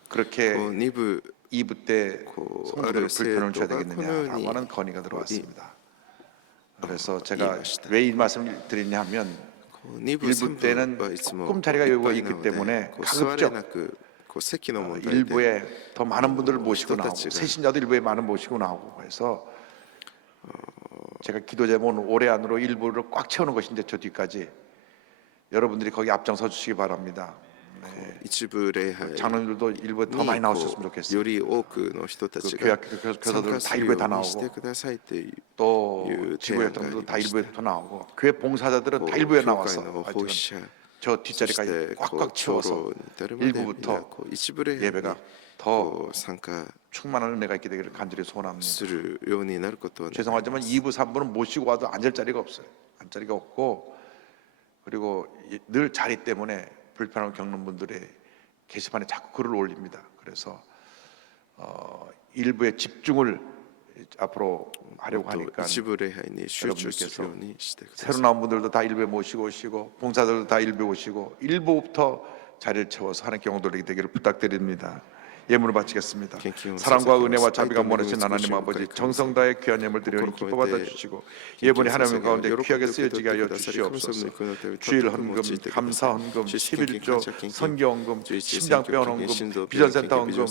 그렇게 こう2部 2부 때 그 성도들을 불편을 줘야 아르세토가 되겠느냐라고 코너니 하는 건의가 들어왔습니다. 그래서 제가 이해하시다. 왜 이 말씀을 드리냐 하면 2部 일부 3 때는 部はいつも 조금 자리가 여유가 いっ 있기 ぱいなので 때문에 こう座れ 가급적 なくこう席の問題で 일부에 더 많은 분들을 모시고 또 나오고 다치가. 새신자도 일부에 많은 모시고 나오고 해서 제가 기도 제목은 올해 안으로 일부를 꽉 채우는 것인데 저 뒤까지 여러분들이 거기 앞장서 주시기 바랍니다. 네. 一部礼拝 장로님들도 일부에 더 많이 に 나오셨으면 こう 좋겠어요. より多くの人たち 그 が 교사들 参加 다 する 일부에 よ 다 うにして 나오고 くださいという 또 유 지구협동도 다 대안가 일부에 있습니다. 또 나오고 교회 봉사자들은 こう 다 일부에 教会 나와서 の 하여튼 奉仕者 저 そし 뒷자리까지 てこう 꽉꽉 長 채워서 老に至るまで皆 일부부터 こう一部礼拝に 예배가 こ 더 う参加 충만한 은혜가 있게 되기를 간절히 소원합니다. するようになることは願います 죄송하지만 2부, 3부는 모시고 와도 앉을 자리가 없어요. 앉을 자리가 없고 그리고 늘 자리 때문에 불편함을 겪는 분들의 게시판에 자꾸 글을 올립니다. 그래서 일부에 집중을 앞으로 하려고 と 하니까 一部礼拝に集中するようにしてくださ 새로 い 나온 분들도 다 일부에 모시고 오시고 봉사들도 다 일부에 오시고 일부부터 자리를 채워서 하나님께 영광 돌리게 되기를 부탁드립니다. 예물을 바치겠습니다. 사랑과 은혜와 자비가 원하신 하나님 아버지 정성 다해 귀한 예물 드리니 기뻐 받아 주시고 예물이 하나님 가운데 귀하게 쓰여지게 하여 주시옵소서. 주일 헌금, 감사 헌금, 11조, 선교 헌금, 심장병원 헌금, 비전센터 헌금,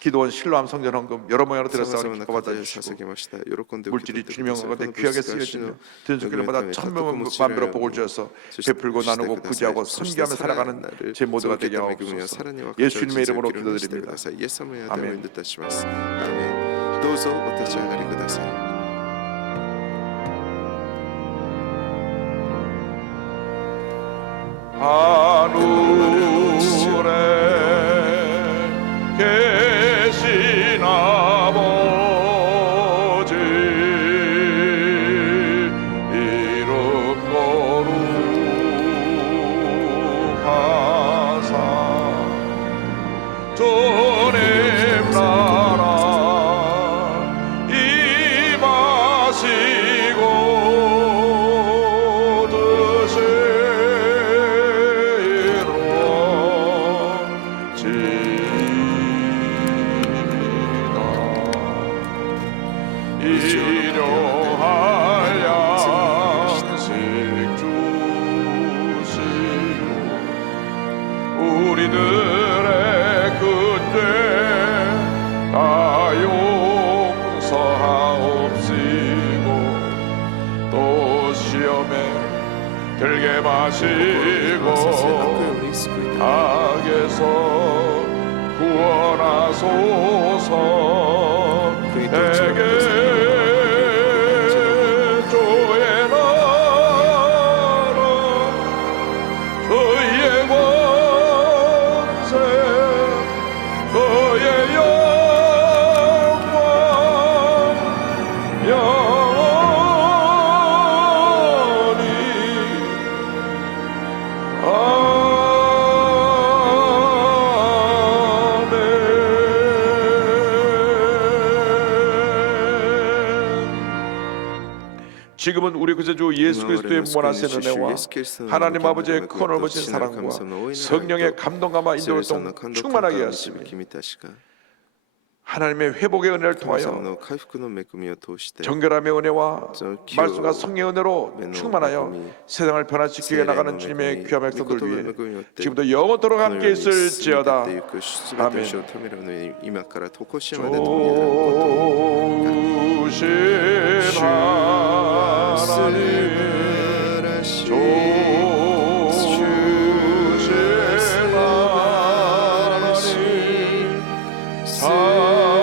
기도원 실로암 성전 헌금 여러 모양으로 드렸사오니 기뻐 받아 주시고 물질이 주님 영광 가운데 귀하게 쓰여지며 전수기름마다 1000명을 만배로 복을 주어서 베풀고 나누고 구제하고 선교하며 살아가는 제 모두가 되게 하옵소서. 예수님의 이름으로 기도드립니다. イエス様やでお祈りいたします。アーメン。どうぞお立ち上がりください。 하늘에 계신 아버지 이름 거룩하사 주님 나라 임하시고 일용할 양식 주시고 우리들의 그죄 다 용서하옵시고 또 시험에 들게 마시고 악에서 구원하소서. 내게 주의 나라 지금은 우리 구세주 예수 그리스도의 무한하신 은혜와 하나님 아버지의 큰 넓으신 사랑과 성령의 감동감과 인도를 충만하게 하시며 하나님의 회복의 은혜를 통하여 정결함의 은혜와 말씀과 성령의 은혜로 충만하여 세상을 변화시키게 나가는 주님의 귀한 백성들 위해 지금부터 영원토록 함께 있을지어다. 아멘. 조신 하나님 조신 하나님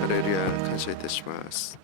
할렐루야, 감사합니다.